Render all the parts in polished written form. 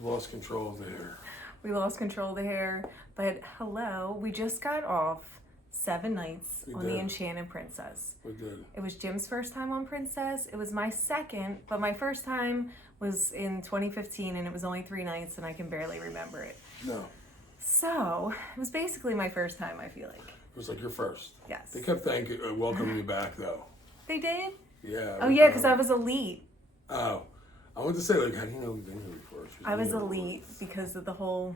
We lost control of the hair. We lost control of the hair. But hello, we just got off 7 nights on the Enchanted Princess. We did. It was Jim's first time on Princess. It was my second, but my first time was in 2015 and it was only 3 nights and I can barely remember it. No. So, it was basically my first time, I feel like. It was like your first. Yes. They kept welcoming you back though. They did? Yeah. Oh yeah, because I was elite. Oh. I wanted to say, like, how do you know we've been here before? I was elite because of the whole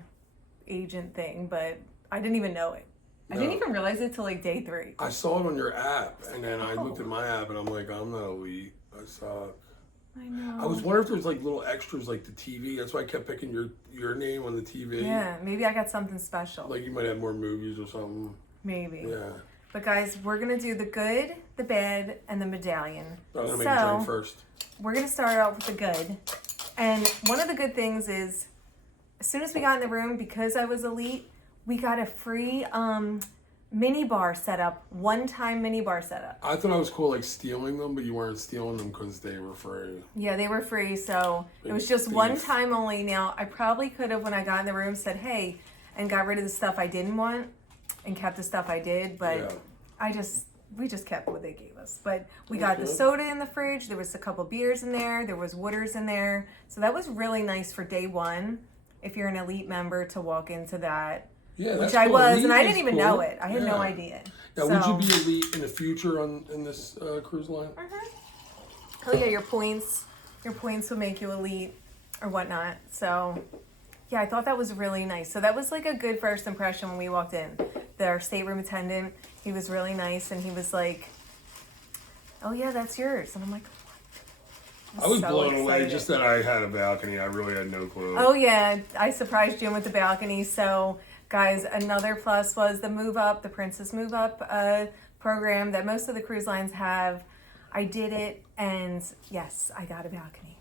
agent thing, but I didn't even know it. I didn't even realize it till like day 3. I saw it on your app, and then I looked at my app, and I'm like, I'm not elite. I saw it. I know. I was wondering if there was like little extras, like the TV. That's why I kept picking your name on the TV. Yeah, maybe I got something special. Like you might have more movies or something. Maybe. Yeah. But guys, we're gonna do the good, the bad, and the medallion. I'm gonna make a drink first. We're gonna start out with the good. And one of the good things is, as soon as we got in the room, because I was elite, we got a free mini bar setup, one-time mini bar setup. I thought I was cool, like stealing them, but you weren't stealing them because they were free. Yeah, they were free, so it was just one time only. Now, I probably could have, when I got in the room, said, hey, and got rid of the stuff I didn't want and kept the stuff I did, but we just kept what they gave us. But we got the soda in the fridge, there was a couple beers in there was waters in there, so that was really nice for day 1, if you're an elite member, to walk into that. Yeah, which I was, and I didn't even know it. I had no idea. Now, would you be elite in the future in this cruise line? Oh yeah, your points would make you elite or whatnot. So yeah, I thought that was really nice. So that was like a good first impression when we walked in. Our stateroom attendant, he was really nice, and he was like, "Oh yeah, that's yours," and I'm like, I was so blown away just that I had a balcony. I really had no clue. Oh yeah, I surprised Jim with the balcony. So guys, another plus was the Move Up, the Princess Move Up program that most of the cruise lines have. I did it, and yes, I got a balcony.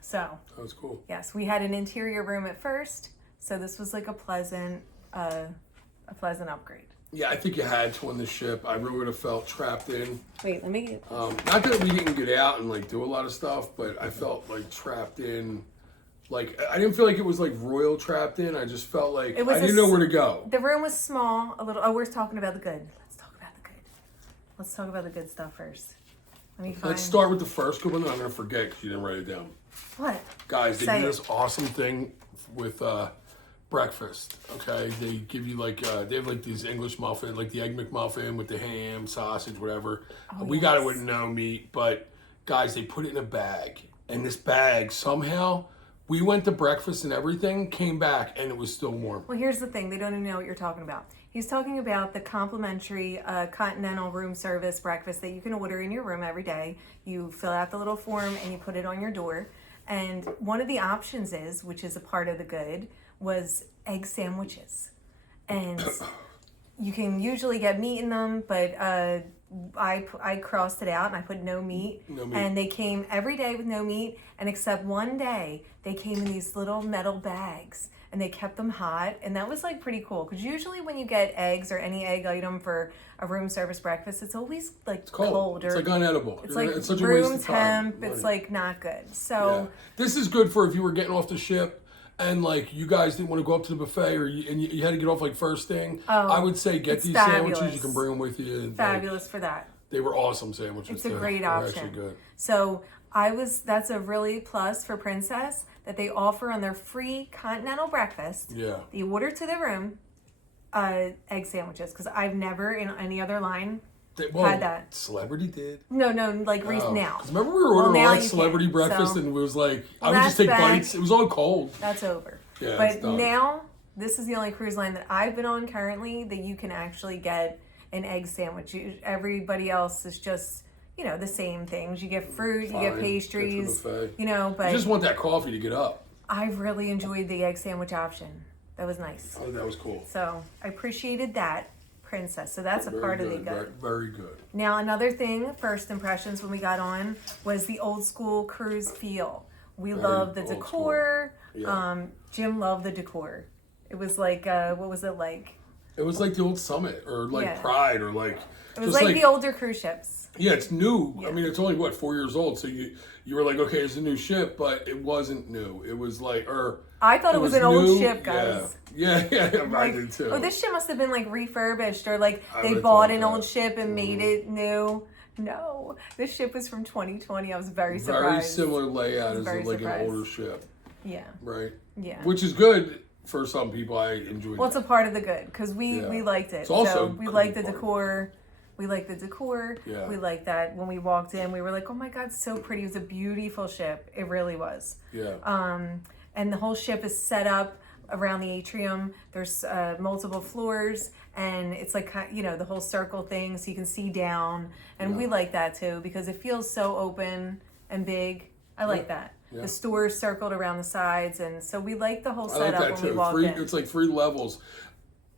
So that was cool. Yes, we had an interior room at first, so this was like a pleasant upgrade. Yeah, I think you had to on the ship. I really would have felt trapped in. Wait, let me get... not that we didn't get out and like do a lot of stuff, but I felt like trapped in. Like, I didn't feel like it was like royal trapped in. I just felt like I didn't know where to go. The room was small, a little. Oh, we're talking about the good. Let's talk about the good. Let's talk about the good stuff first. Let's start with the first good one. I'm going to forget because you didn't write it down. What? Guys, they do this awesome thing with breakfast, okay? They give you like, they have like these English muffin, like the Egg McMuffin with the ham, sausage, whatever. We got it with no meat, but guys, they put it in a bag. And this bag, somehow, we went to breakfast and everything, came back, and it was still warm. Well, here's the thing. They don't even know what you're talking about. He's talking about the complimentary continental room service breakfast that you can order in your room every day. You fill out the little form and you put it on your door. And one of the options is, which is a part of the good, was egg sandwiches. And you can usually get meat in them, but I crossed it out and I put no meat. No meat. And they came every day with no meat, and except one day, they came in these little metal bags. And they kept them hot, and that was like pretty cool. Because usually when you get eggs or any egg item for a room service breakfast, it's always like cold. It's like unedible. It's like such room a waste of time. temp. It's like not good. So this is good for if you were getting off the ship and like you guys didn't want to go up to the buffet or you had to get off like first thing. I would say get these sandwiches. You can bring them with you. And, fabulous for that. They were awesome sandwiches. It's a great option. Actually good. So that's a really plus for Princess that they offer on their free continental breakfast. Yeah. The order to the room, egg sandwiches, because I've never in any other line had that. Celebrity did. No, like now. Because remember we were ordering like celebrity breakfast and it was like, I would just take bites. It was all cold. That's over. Yeah, but now, this is the only cruise line that I've been on currently that you can actually get an egg sandwich. Everybody else is just... the same things. You get fruit, you get pastries, but... You just want that coffee to get up. I really enjoyed the egg sandwich option. That was nice. Oh, that was cool. So, I appreciated that, Princess. So, that's a part of the good. Very good. Now, another thing, first impressions when we got on, was the old school cruise feel. We loved the decor. Yeah. Jim loved the decor. It was like, what was it like? It was like the old Summit or like Yeah. Pride or like It was like the older cruise ships. Yeah, it's new. Yeah. I mean, it's only what 4 years old. So you were like, okay, it's a new ship, but it wasn't new. It was like, or I thought it was an old new. ship, guys. Yeah, I Like, did too. oh, this ship must have been like refurbished, or like I they would've bought thought an that. old ship and made it new. No, this ship was from 2020. I was very Very surprised. similar layout as very like surprised. an older ship, Yeah, right? yeah. Which is good for some people. I enjoyed. Well, it's a part of the good because we liked it. It's also so we a liked the good part. decor. We liked the decor. Yeah. We liked that when we walked in, we were like, "Oh my God, so pretty!" It was a beautiful ship. It really was. Yeah. And the whole ship is set up around the atrium. There's multiple floors, and it's like, you know, the whole circle thing, so you can see down. And we like that too because it feels so open and big. I like that. Yeah. The stores circled around the sides, and so we like the whole I like setup that when we too. walked in. It's like 3 levels.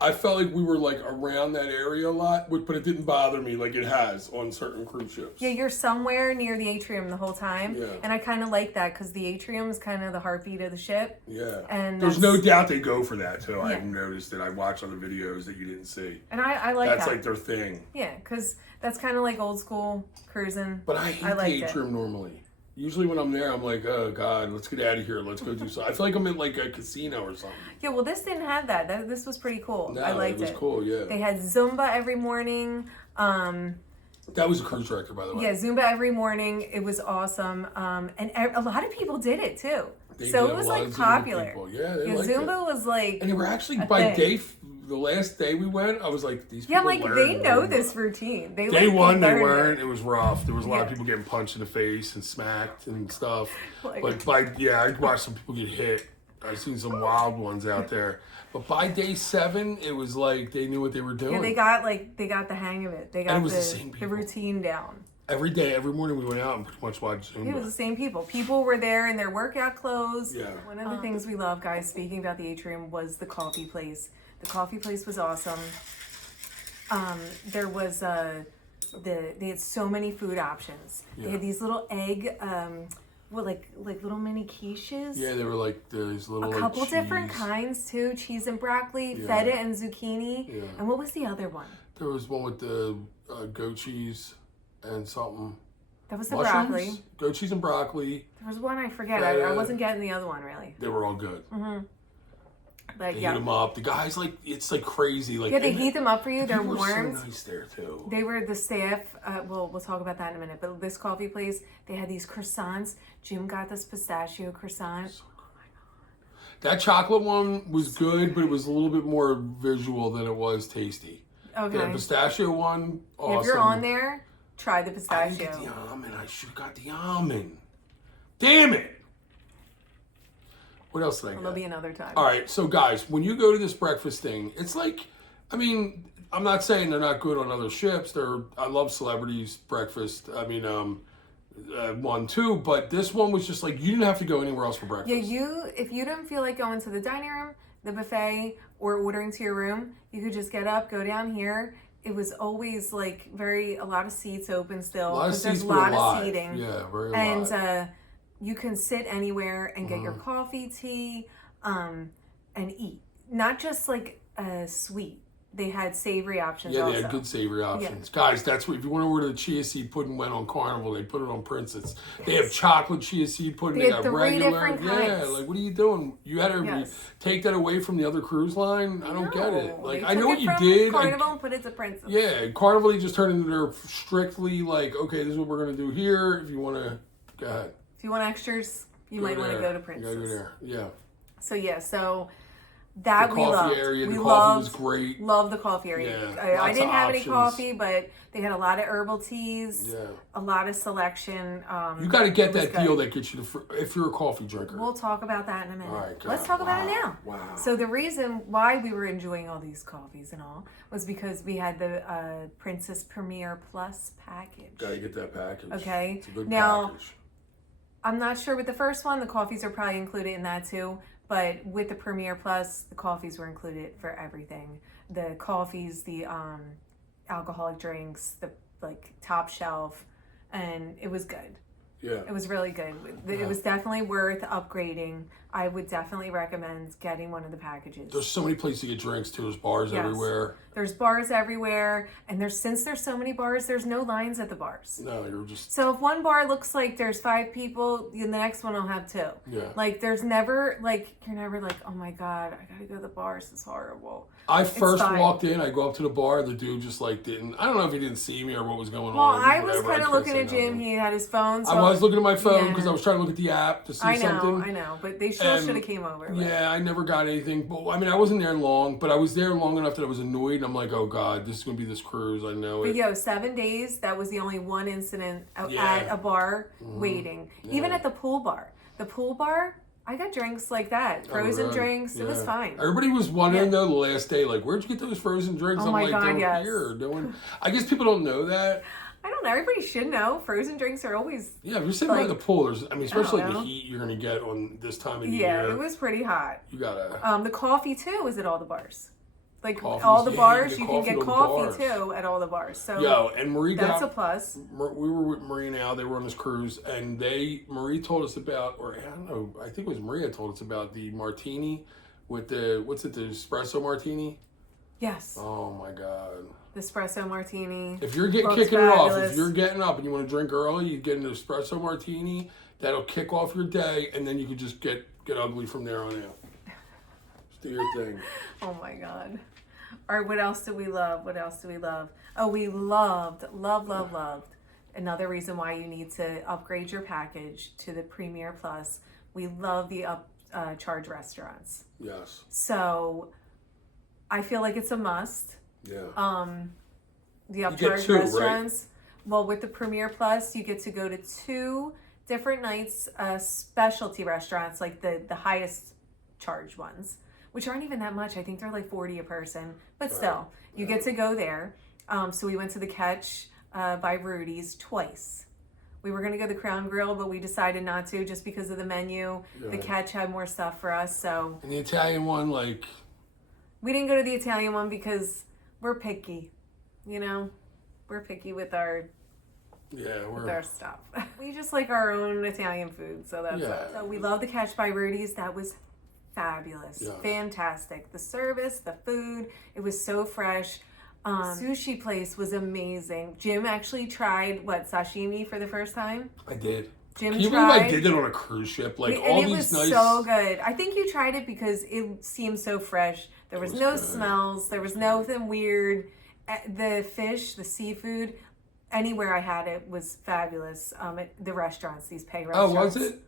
I felt like we were like around that area a lot, but it didn't bother me like it has on certain cruise ships. Yeah, you're somewhere near the atrium the whole time. Yeah. And I kind of like that because the atrium is kind of the heartbeat of the ship. Yeah. And there's no doubt they go for that too. Yeah. I've noticed it. I watched on the videos that you didn't see. And I like That's that. like their thing. Yeah, because that's kind of like old school cruising. But I hate the liked it. atrium normally. Usually when I'm there, I'm like, oh God, let's get out of here. Let's go do something. I feel like I'm in like a casino or something. Yeah, well, this didn't have that. This was pretty cool. I liked it. It was cool, yeah. They had Zumba every morning. That was a cruise director, by the way. Yeah, Zumba every morning. It was awesome. And a lot of people did it too. They So did it was a lot like of Zumba popular. people. Yeah, they liked Zumba it. was like. And they were actually, a by thing. the last day we went, I was like, these people Yeah, I'm like, they learn know Zumba. this routine. They Day like, one, they learned it. weren't. It was rough. There was a lot of Yeah. people getting punched in the face and smacked and stuff. Like- But I watched some people get hit. I've seen some wild ones out there. But by day 7, it was like they knew what they were doing. Yeah, they got the hang of it. They got And it was the same the people. routine down. Every day, every morning, we went out and pretty much watched Zumba. It was the same people. People were there in their workout clothes. Yeah. One of the things we love, guys, speaking about the atrium, was the coffee place. The coffee place was awesome. There was they had so many food options. Yeah. They had these little egg, like little mini quiches. Yeah, they were like these little A couple like, different cheese. kinds too: cheese and broccoli, Yeah. feta and zucchini. Yeah. And what was the other one? There was one with the goat cheese and something. That was the Mushrooms? broccoli. Goat cheese and broccoli. There was one I forget. Feta. I wasn't getting the other one really. They were all good. But They yeah. heat them up. The guys like it's like crazy. Like Yeah, they and heat them up for you. the They're people were warmed. So nice there too. They were the staff. We'll talk about that in a minute. But this coffee place, they had these croissants. Jim got this pistachio croissant. That chocolate one was good, but it was a little bit more visual than it was tasty. Okay. The pistachio one, awesome. If you're on there, try the I didn't pistachio. get the almond. I should have got the almond. Damn it! What else did I get? There'll be another time. All right, so guys, when you go to this breakfast thing, it's like, I mean, I'm not saying they're not good on other ships. I love Celebrities breakfast. I mean, one too, but this one was just like you didn't have to go anywhere else for breakfast. Yeah, if you don't feel like going to the dining room, the buffet, or ordering to your room, you could just get up, go down here. It was always like a lot of seats open still. A lot of 'cause there's seats, a but lot alive. of seating. Yeah, very And alive. you can sit anywhere and get your coffee, tea, and eat. Not just like sweet. They had savory options Yeah, also. they had good savory options. Guys, that's what, if you want to order the chia seed pudding went on Carnival, they put it on Princess. They have chocolate chia seed pudding, They they had got 3 regular. different Yeah, kinds. like what are you doing? You had to Yes. take that away from the other cruise line? I don't get it. No, Like they I know took what it you from did. Carnival and put it to Princess. Yeah, Carnival they just turned into their strictly like, okay, this is what we're gonna do here. If you wanna go ahead. If you want extras, you might want to go to You Princess. gotta go there. Yeah. So yeah, that The we coffee loved. area, we the coffee loved, was great. Loved the coffee area. Yeah, I lots didn't of have any options. coffee, but they had a lot of herbal teas. Yeah. A lot of selection. You gotta get it was that good. deal that gets you if you're a coffee drinker. We'll talk about that in a minute. All right, Let's God, talk about it wow, now. wow. So the reason why we were enjoying all these coffees and all was because we had the Princess Premier Plus package. Gotta get that package. Okay. It's a good Now, package. I'm not sure with the first one. The coffees are probably included in that too. But with the Premier Plus, the coffees were included for everything. The coffees, the alcoholic drinks, the like top shelf, and it was good. Yeah. It was really good. It was definitely worth upgrading. I would definitely recommend getting one of the packages. There's so many places to get drinks too. There's bars everywhere. There's bars everywhere, and since there's so many bars, there's no lines at the bars. No, you're just... So if one bar looks like there's 5 people, the next one will have 2. Yeah. Like there's never you're never like, oh my god, I gotta go to the bar. This is horrible. I first walked in. I go up to the bar. The dude just didn't. I don't know if he didn't see me or what was going on. Well, I was kind of looking at Jim. He had his phone. So I was looking at my phone because I was trying to look at the app to see something. I know, but they still should have came over. Yeah, I never got anything. But I mean, I wasn't there long, but I was there long enough that I was annoyed. And I'm like, oh god, this is gonna be this cruise. I know it. But 7 days. That was the only one incident at a bar waiting. Yeah. Even at the pool bar. The pool bar. I got drinks like that, frozen drinks. Yeah. It was fine. Everybody was wondering though the last day, where'd you get those frozen drinks? Oh my god, yes. Here doing. I guess people don't know that. I don't know. Everybody should know. Frozen drinks are always. Yeah, if you're sitting by the pool, especially the heat you're gonna get on this time of the year. Yeah, it was pretty hot. You gotta. The coffee too is at all the bars. Coffees, all the bars, you can get coffee too at all the bars. So and Marie that's a plus. We were with Marie now. They were on this cruise, and Marie told us about, or I don't know, I think it was Maria told us about the martini with the the espresso martini. Yes. Oh my god. The espresso martini. If you're kicking it off, if you're getting up and you want to drink early, you get an espresso martini. That'll kick off your day, and then you can just get ugly from there on out. Just do your thing. Oh my god. All right, what else do we love? Oh, we loved. Another reason why you need to upgrade your package to the Premier Plus. We love the charge restaurants. Yes. So I feel like it's a must. Yeah. The upcharge restaurants. Right? Well, with the Premier Plus, you get to go to 2 different nights, specialty restaurants, like the highest charge ones, which aren't even that much. I think they're like $40 a person, but still, you get to go there. So we went to the Catch by Rudy's twice. We were gonna go to the Crown Grill, but we decided not to just because of the menu. Yeah. The Catch had more stuff for us, so. And the Italian one, we didn't go to the Italian one because we're picky, We're picky with our with our stuff. We just like our own Italian food, so that's it. So we love the Catch by Rudy's. That was fabulous. Yes. Fantastic. The service, the food, it was so fresh. Sushi place was amazing. Jim actually tried sashimi for the first time. I did. Jim Can you tried. believe I did it on a cruise ship? And it was so good. I think you tried it because it seemed so fresh. There was no smells. There was nothing weird. The fish, the seafood, anywhere I had it was fabulous. At the restaurants, these pay restaurants. Oh, was it?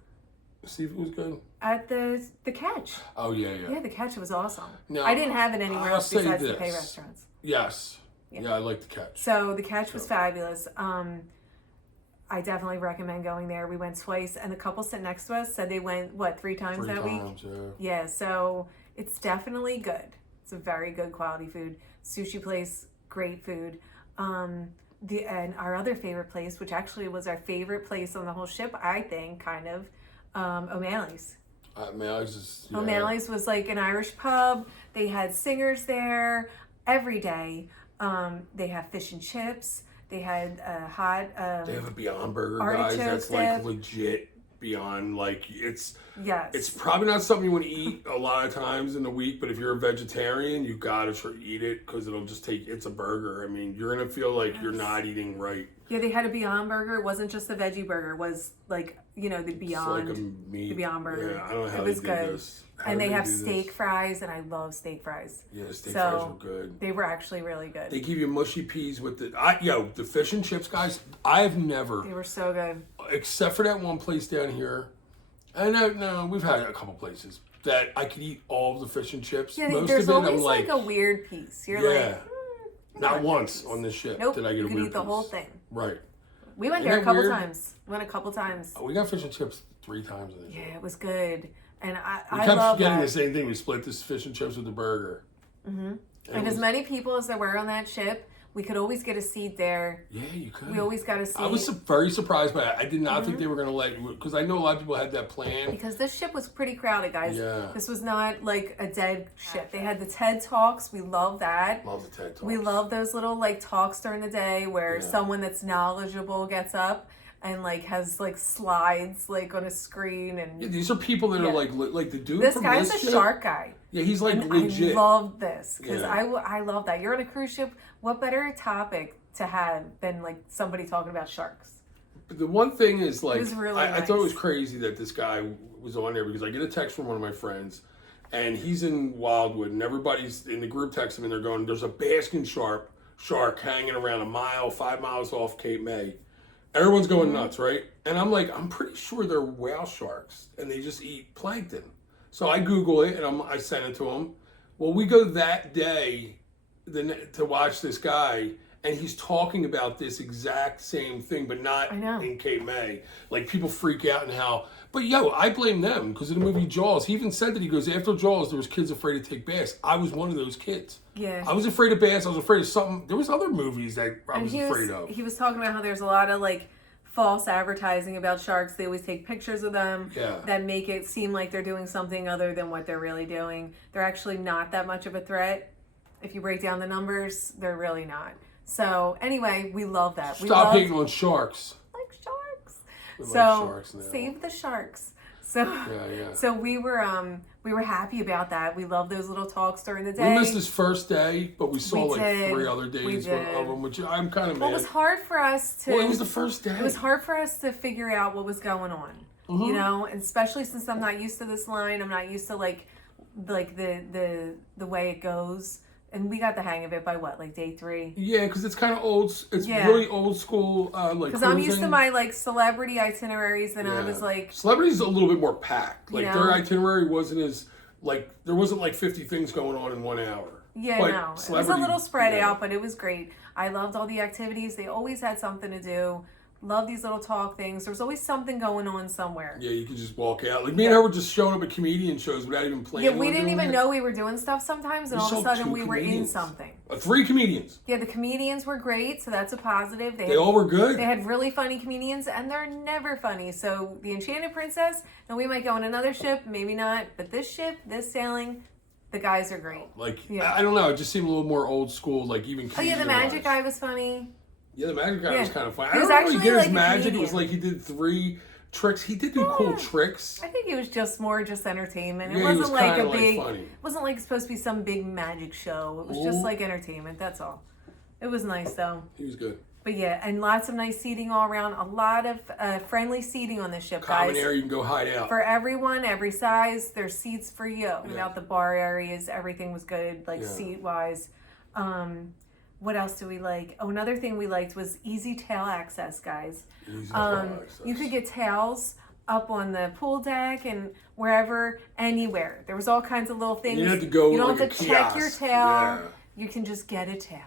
The seafood was good? At the Catch. Oh, yeah. Yeah, the Catch was awesome. Now, I didn't have it anywhere else besides the pay restaurants. Yes. Yeah, I like the Catch. So the Catch was fabulous. I definitely recommend going there. We went twice, and the couple sitting next to us said they went, 3 times that week? Yeah, so it's definitely good. It's a very good quality food. Sushi place, great food. And our other favorite place, which actually was our favorite place on the whole ship, I think, kind of, O'Malley's. O'Malley's was like an Irish pub. They had singers there every day. They have fish and chips. They had hot. They have a Beyond Burger, guys. That's like legit Beyond. It's probably not something you want to eat a lot of times in the week, but if you're a vegetarian, you gotta eat it because it'll just it's a burger. I mean, you're gonna feel like you're not eating right. Yeah, they had a Beyond Burger. It wasn't just the veggie burger. It was the Beyond, the Beyond Burger. Yeah, I don't know how it was they good. Did this. And they have steak fries, and I love steak fries. Yeah, the steak fries were good. They were actually really good. They give you mushy peas with the fish and chips, guys. I've never. They were so good. Except for that one place down here. I know we've had a couple places that I could eat all of the fish and chips. Yeah, there's always like a weird piece. You're not once on this ship did I get a weird piece. You could eat the whole thing. Right. We went there a couple times. We got fish and chips 3 times in this ship. Yeah, it was good. And I kept getting the same thing. We split this fish and chips with the burger. Mm-hmm. And as many people as there were on that ship, we could always get a seat there. Yeah, you could. We always got a seat. I was very surprised by it. I did not think they were going to let you, because I know a lot of people had that plan. Because this ship was pretty crowded, guys. Yeah. This was not like a dead ship. They had the TED Talks. We love that. Love the TED Talks. We love those little talks during the day where someone that's knowledgeable gets up and like has like slides like on a screen and Yeah, these are people that are like the dude. this from guy's this a ship, shark guy. Yeah, he's like And legit. I love this because Yeah. I love that. You're on a cruise ship. What better topic to have than like somebody talking about sharks? But the one thing is like was really I thought it was nice. crazy that this guy was on there because I get a text from one of my friends, and he's in Wildwood, and everybody's in the group texting him, and they're going, "There's a basking shark hanging around 5 miles off Cape May." Everyone's going nuts, right? And I'm like, I'm pretty sure they're whale sharks, and they just eat plankton. So I Google it, and I sent it to him. Well, we go that day to watch this guy, and he's talking about this exact same thing, but not in Cape May. Like, people freak out and how... But, I blame them because of the movie Jaws. He even said that, he goes, after Jaws, there was kids afraid to take baths. I was one of those kids. Yeah. I was afraid of baths. I was afraid of something. There was other movies that I was afraid of. He was talking about how there's a lot of, like, false advertising about sharks. They always take pictures of them that make it seem like they're doing something other than what they're really doing. They're actually not that much of a threat. If you break down the numbers, they're really not. So, anyway, we love that. Stop hating on sharks. Like sharks. We So, like sharks now. save the sharks. So, so we were happy about that. We love those little talks during the day. We missed this first day, but we saw like 3 other days of them, which I'm kind of mad. Well, it was hard for us to... Well, it was the first day. It was hard for us to figure out what was going on, you know, and especially since I'm not used to this line. I'm not used to like the way it goes. And we got the hang of it by what, like day 3? Yeah, because it's kind of old. It's really old school, like because I'm used to my like celebrity itineraries, and I was like, celebrity's a little bit more packed. Like you their know? itinerary wasn't as like there wasn't like 50 things going on in 1 hour. Yeah, but no, it was a little spread out, but it was great. I loved all the activities. They always had something to do. Love these little talk things. There's always something going on somewhere. Yeah, you could just walk out. Like me and her were just showing up at comedian shows without even planning. Yeah, we didn't even know we were doing stuff sometimes, and all of a sudden we were in something. 3 comedians. Yeah, the comedians were great, so that's a positive. They all were good. They had really funny comedians, and they're never funny. So the Enchanted Princess, and we might go on another ship, maybe not, but this ship, this sailing, the guys are great. Like, I don't know, it just seemed a little more old school, like even Oh yeah, the magic guy was funny. Yeah, the magic guy was kind of funny. He I was don't really actually get his like magic. It was like he did 3 tricks. He did do cool tricks. I think it was just more entertainment. It Yeah, wasn't he was like a kinda, big, funny. it wasn't like supposed to be some big magic show. It was just like entertainment. That's all. It was nice though. He was good. But yeah, and lots of nice seating all around. A lot of friendly seating on this ship, Common guys. area, you can go hide out. For everyone, every size, there's seats for you. About the bar areas, everything was good, like seat wise. What else do we like? Oh, another thing we liked was easy tail access, guys. Easy tail access. You could get tails up on the pool deck and wherever, anywhere. There was all kinds of little things. You have to go. You don't like have to check your kiosk. tail. Yeah. You can just get a tail.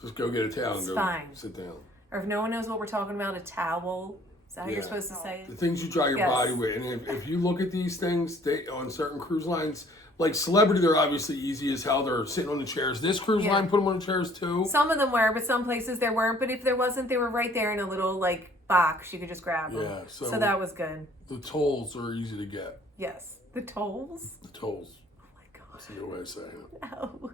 Just go get a towel and go sit down. Or if no one knows what we're talking about, a towel. Is that how you're supposed to say The it? things you dry your body with. And if you look at these things, they on certain cruise lines, like Celebrity, they're obviously easy as hell. They're sitting on the chairs. This cruise line put them on the chairs too. Some of them were, but some places there weren't. But if there wasn't, they were right there in a little like box. You could just grab them. Yeah, so that was good. The tolls are easy to get. Yes. The tolls? The tolls. Oh my God. That's the way of saying it. No.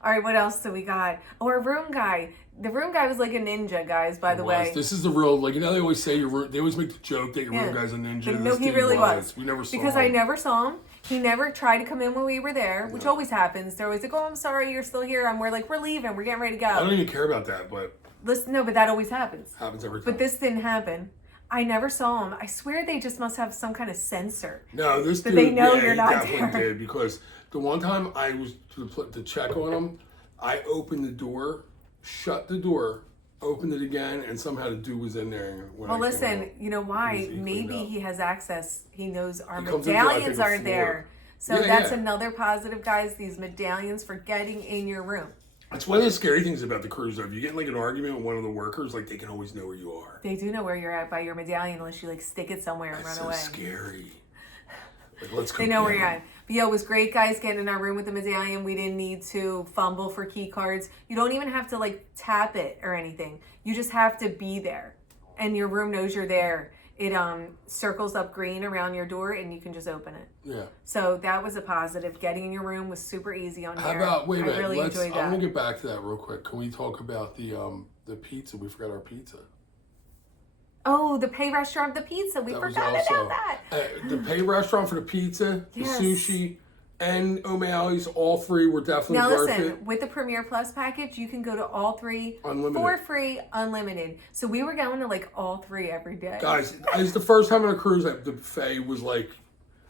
All right, what else do we got? Oh, our room guy. The room guy was like a ninja, guys, by the way. This is the real, like, you know, they always say they always make the joke that your room guy's a ninja. But no, he really was. We never saw him. Because I never saw him. He never tried to come in when we were there, which always happens. They're always like, oh, I'm sorry, you're still here. And we're like, we're leaving. We're getting ready to go. I don't even care about that, but... Listen, no, but that always happens. Happens every time. But this didn't happen. I never saw him. I swear they just must have some kind of sensor. No, this dude, they know you're not definitely there. did, because the one time I was to check on him, I opened the door, shut the door, opened it again, and somehow the dude was in there. Well, listen, you know why? Maybe he has access. He knows our comes into, medallions I think, a aren't there. So Yeah, that's yeah. another positive, guys. These medallions for getting in your room. That's one of the scary things about the cruise, though. If you get in, like, an argument with one of the workers, like, they can always know where you are. They do know where you're at by your medallion unless you, like, stick it somewhere and run away. That's so scary. Like, let's go. They know where you're at. But yeah, it was great, guys, getting in our room with the medallion. We didn't need to fumble for key cards. You don't even have to, like, tap it or anything. You just have to be there. And your room knows you're there. It circles up green around your door, and you can just open it. Yeah. So that was a positive. Getting in your room was super easy on How here. about, wait a minute, I really enjoyed that. I want to get back to that real quick. Can we talk about the pizza? We forgot our pizza. Oh, the Pay restaurant, the pizza. We That was forgot also about that. the Pay restaurant for the pizza, the Yes. sushi, and O'Malley's. All three were definitely Now worth listen, it. with the Premier Plus package, you can go to all three Unlimited. for free, unlimited. So we were going to like all three every day. Guys, it's the first time on a cruise that the buffet was like,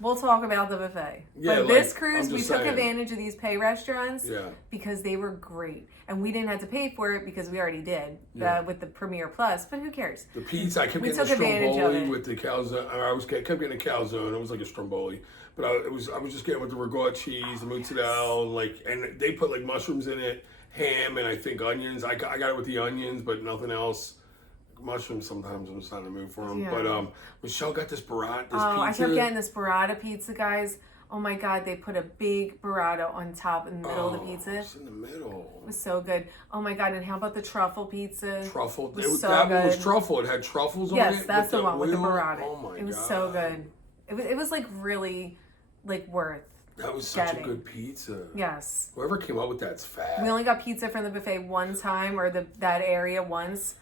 We'll talk about the buffet. Yeah, but like, this I'm cruise, we just took saying. advantage of these Pay restaurants Yeah. because they were great. And we didn't have to pay for it because we already did Yeah. with the Premier Plus. But who cares? the pizza. I kept We getting a took advantage of stromboli it. with the calzone. Kept getting a calzone. It was like a stromboli, but I was just getting with the ricotta cheese, the mozzarella, and they put like mushrooms in it, ham, and I think onions. I got it with the onions, but nothing else. Mushrooms sometimes I'm just not in the mood for them. Yeah. But Michelle got this burrata, this Oh, I pizza. kept getting this burrata pizza, guys. Oh my God, they put a big burrata on top in the middle of the pizza. It's in the middle. It was so good. Oh my God, and how about the truffle pizza? Truffle. was so that one was good. truffle. It had truffles on it. Yes, that's with the one with the oil. burrata. Oh my it was God. so good. It was like really like worth. That was such getting. a good pizza. Yes. Whoever came up with that's fat. We only got pizza from the buffet one time or that area once.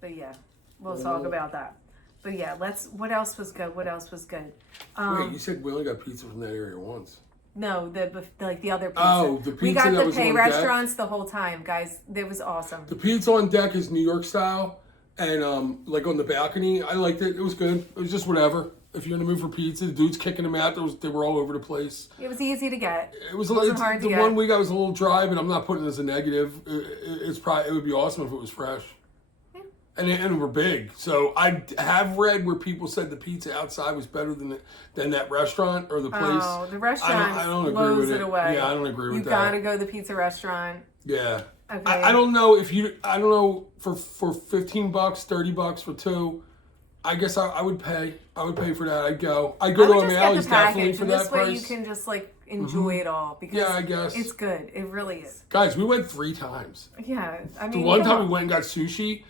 But yeah, we'll talk about that. But yeah, what else was good? What else was good? Wait, you said we only got pizza from that area once. No, like the other pizza. Oh, the We pizza got that the was Pay on deck? restaurants the whole time, guys. It was awesome. The pizza on deck is New York style, and like on the balcony, I liked it. It was good. It was just whatever. If you're in the mood for pizza, the dudes kicking them out. They were all over the place. It was easy to get. It was wasn't hard to the get. one we got was a little dry, but I'm not putting it as a negative. It would be awesome if it was fresh. Yeah. And we're big. So I have read where people said the pizza outside was better than that restaurant or the place. Oh, the restaurant I don't agree blows with it away. Yeah, I don't agree with You that. gotta go to the pizza restaurant. Yeah. Okay. I don't know if you. I don't know for $15, $30 for two. I guess I would pay. I would pay for that. I'd go. I'd go I to would just get O'Malley's the definitely package, for and that this way price. you can just like enjoy it all because Yeah, I guess. it's good. It really is. Guys, we went 3 times. Yeah, I The mean, one come time we on. went and got sushi,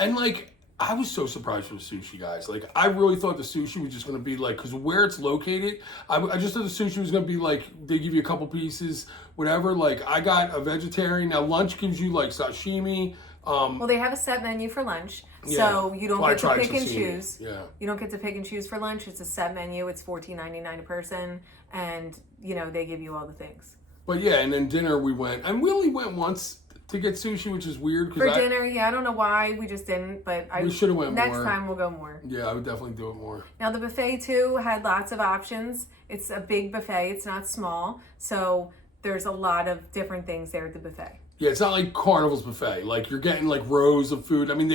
and like I was so surprised for the sushi, guys. Like I really thought the sushi was just gonna be like, because where it's located, I just thought the sushi was gonna be like they give you a couple pieces, whatever. Like I got a vegetarian. Now lunch gives you like sashimi. Well, they have a set menu for lunch, Yeah. so you don't Well, I get to tried pick and sashimi. choose. Yeah. You don't get to pick and choose for lunch. It's a set menu. It's $14.99 a person, and they give you all the things. But yeah, and then dinner we went, and we only went once to get sushi, which is weird For because dinner, yeah, I don't know why we just didn't, but we should have went next more. time we'll go more. Yeah, I would definitely do it more. Now the buffet too had lots of options. It's a big buffet. It's not small, so there's a lot of different things there at the buffet. Yeah, it's not like Carnival's buffet. Like you're getting like rows of food. I mean,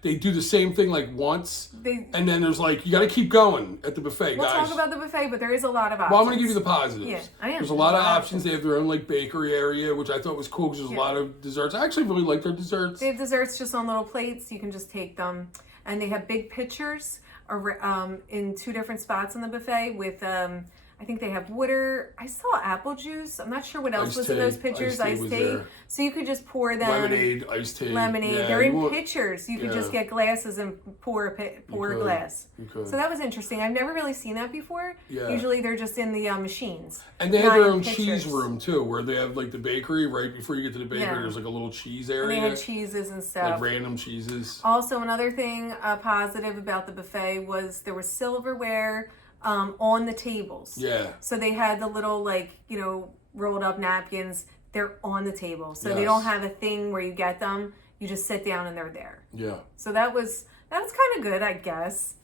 they do the same thing like once, and then there's like you got to keep going at the buffet, We'll guys. talk about the buffet, but there is a lot of options. Well, I'm going to give you the positives. Yeah, I am. There's a lot of options. They have their own like bakery area, which I thought was cool because there's a lot of desserts. I actually really like their desserts. They have desserts just on little plates. You can just take them, and they have big pitchers in 2 different spots on the buffet with. I think they have water. I saw apple juice. I'm not sure what else Iced was in tea. those pitchers. Iced tea was there. So you could just pour them. Lemonade, iced tea. Lemonade. Yeah, They're you in want- pitchers. You could yeah. just get glasses and pour a could. glass. You could. So that was interesting. I've never really seen that before. Yeah. Usually they're just in the machines. And they not have their in own cheese pitchers. room too, where they have like the bakery right before you get to the bakery. Yeah. There's like a little cheese And area, they had cheeses and stuff. like random cheeses. Also, another thing positive about the buffet was there was silverware on the tables. Yeah. So they had the little rolled up napkins. They're on the table, so they Yes. don't have a thing where you get them. You just sit down and they're there. Yeah. So that was kind of good, I guess.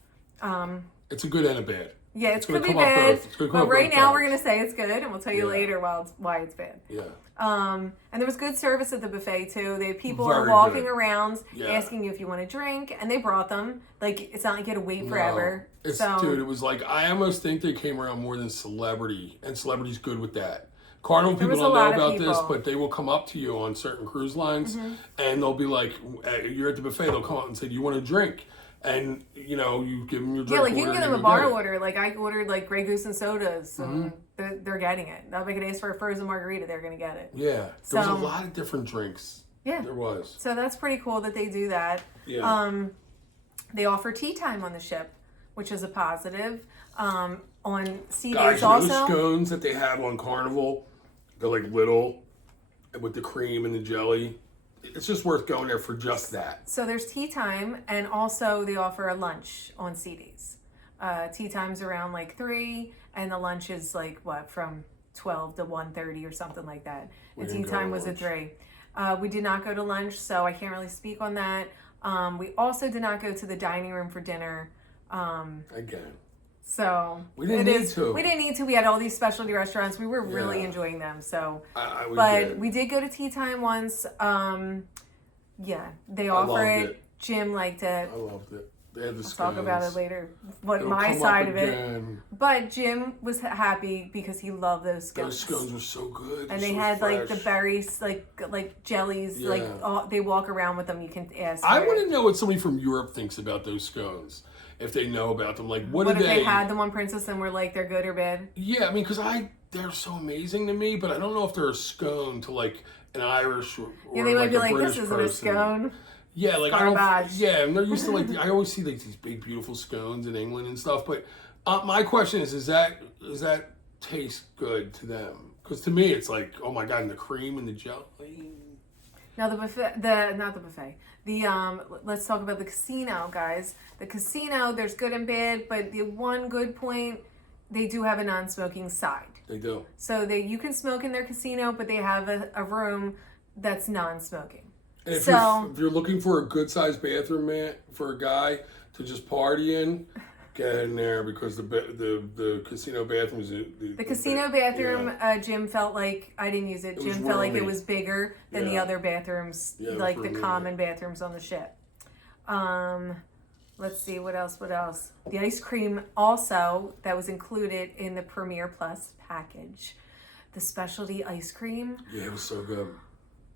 It's a good and a bad. Yeah, it It's gonna could be come up bad, both. It's gonna come but up right both now we're sides. gonna say it's good, and we'll tell you Yeah. later why it's bad. Yeah. And there was good service at the buffet too. People Very are walking good. around Yeah. asking you if you want a drink, and they brought them. Like it's not like you had to wait forever. No. It's so dude, it was like I almost think they came around more than Celebrity, and Celebrity's good with that. Carnival people was a don't know lot of about this, people. Mm-hmm. but they will come up to you on certain cruise lines, and they'll be like, "You're at the buffet." They'll come up and say, "Do you want a drink?" And you give them your drink. yeah, like you can order, give them and a they bar get it. order. Like I ordered like Grey Goose and sodas, Mm-hmm. and they're getting it. Now if I could ask for a frozen margarita, they're gonna get it. Yeah, there was a So- lot of different drinks. Yeah. There was. So that's pretty cool that they do that. Yeah. They offer tea time on the ship, which is a positive. On sea Guys, days you know the also. scones that they have on Carnival? They're like little, with the cream and the jelly. it's just worth going there for just that. So there's tea time, and also they offer a lunch on CDs. Tea time's around like 3, and the lunch is like what, from 12 to 1:30 or something like that. And tea time was at 3. We did not go to lunch, so I can't really speak on that. We also did not go to the dining room for dinner. Again. So we didn't need to. We didn't need to. We had all these specialty restaurants. We were really enjoying them. So, we did go to tea time once. They offer it. Jim liked it. I loved it. They had the scones. Talk about it later. What my side of it. But Jim was happy because he loved those scones. Those scones were so good. And they so had fresh. like the berries, like jellies, they walk around with them. You can ask. I want to know what somebody from Europe thinks about those scones. If they know about them, like what if do they had them on Princess and were like they're good or bad? Yeah, I mean, because they're so amazing to me, but I don't know if they're a scone to like an Irish or they might like be a like, British this isn't person. a scone. Yeah, like garbage. And they're used to like I always see like these big beautiful scones in England and stuff. But my question is that taste good to them? Because to me, it's like, oh my god, and the cream and the jelly. Now the buffet, not the buffet. Let's talk about the casino, guys. The casino, there's good and bad, but the one good point, they do have a non-smoking side. They do. So you can smoke in their casino, but they have a room that's non-smoking. And if you're looking for a good-sized bathroom, man, for a guy to just party in, get in there because the casino bathroom is the casino bathroom. Jim felt like I didn't use it. Jim felt like it was bigger than the other bathrooms, like the common bathrooms on the ship. Let's see what else. The ice cream also that was included in the Premier Plus package. The specialty ice cream. Yeah, it was so good.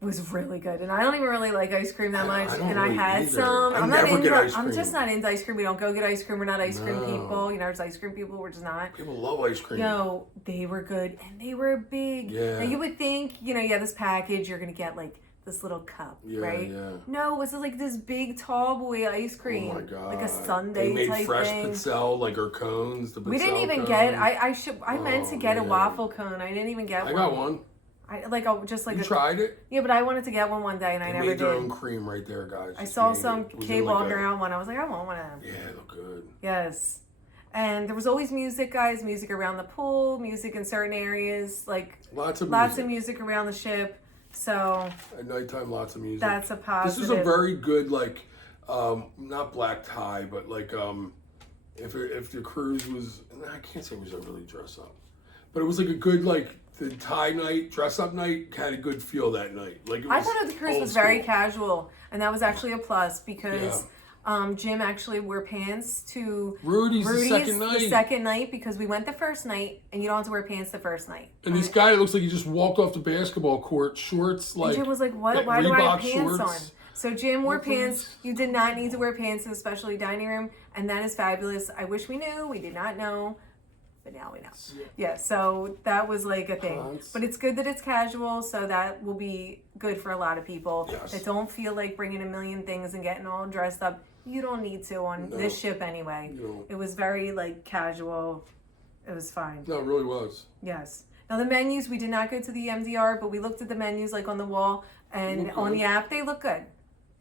Was really good, and I don't even really like ice cream that much. I had either. some. I'm just not into ice cream. We don't go get ice cream. We're not ice cream people. There's ice cream people. We're just not. People love ice cream. No, they were good, and they were big. Yeah. Now you would think, this package, you're gonna get like this little cup, right? Yeah. No, it was like this big tall boy ice cream. Oh my god! Like a sundae they made type fresh thing. pizzelle, like our cones. We didn't even get. I meant to get a waffle cone. I didn't even get one. I got one. You tried it? Yeah, but I wanted to get one day and I never did. They made their own cream right there, guys. I saw some kid walking around one. I was like, I want one of them. Yeah, they look good. Yes. And there was always music, guys. Music around the pool, music in certain areas, like lots of music around the ship. So at nighttime, lots of music. That's a positive. This is a very good, like, not black tie, but like, if the cruise was, I can't say it was a really dress up, but it was like a good, like, the tie night, dress up night had a good feel that night. Like I thought the cruise was very casual, and that was actually a plus because Jim actually wore pants to Rudy's the second night because we went the first night, and you don't have to wear pants the first night. And this guy looks like he just walked off the basketball court, shorts like. And Jim was like, "What? Why do I have pants shorts on?" So Jim wore pants. You did not need to wear pants in the specialty dining room, and that is fabulous. I wish we knew. We did not know. But now we know. Yeah, so that was like a thing. But it's good that it's casual, so that will be good for a lot of people that don't feel like bringing a million things and getting all dressed up. You don't need to on this ship anyway. No. It was very like casual. It was fine. No, it really was. Yes. Now the menus, we did not go to the MDR, but we looked at the menus like on the wall and on the app. They look good.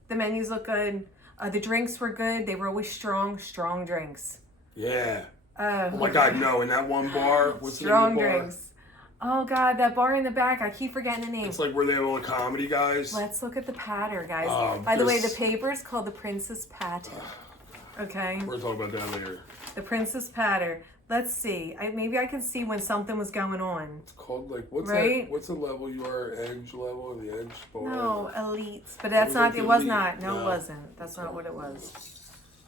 The menus look good. The drinks were good. They were always strong drinks. Yeah. Oh my god, no, in that one bar, what's the name of the bar? Drinks. Oh god, that bar in the back, I keep forgetting the name. It's like where they have all the comedy guys. Let's look at the patter, guys. By the way, the paper is called the Princess Patter. Okay? We're talking about that later. The Princess Patter. Let's see. Maybe I can see when something was going on. It's called like, what's that? What's the level you are? Edge level? The edge bar? No, elite. But that's not, it was not. No, it wasn't. That's not what it was.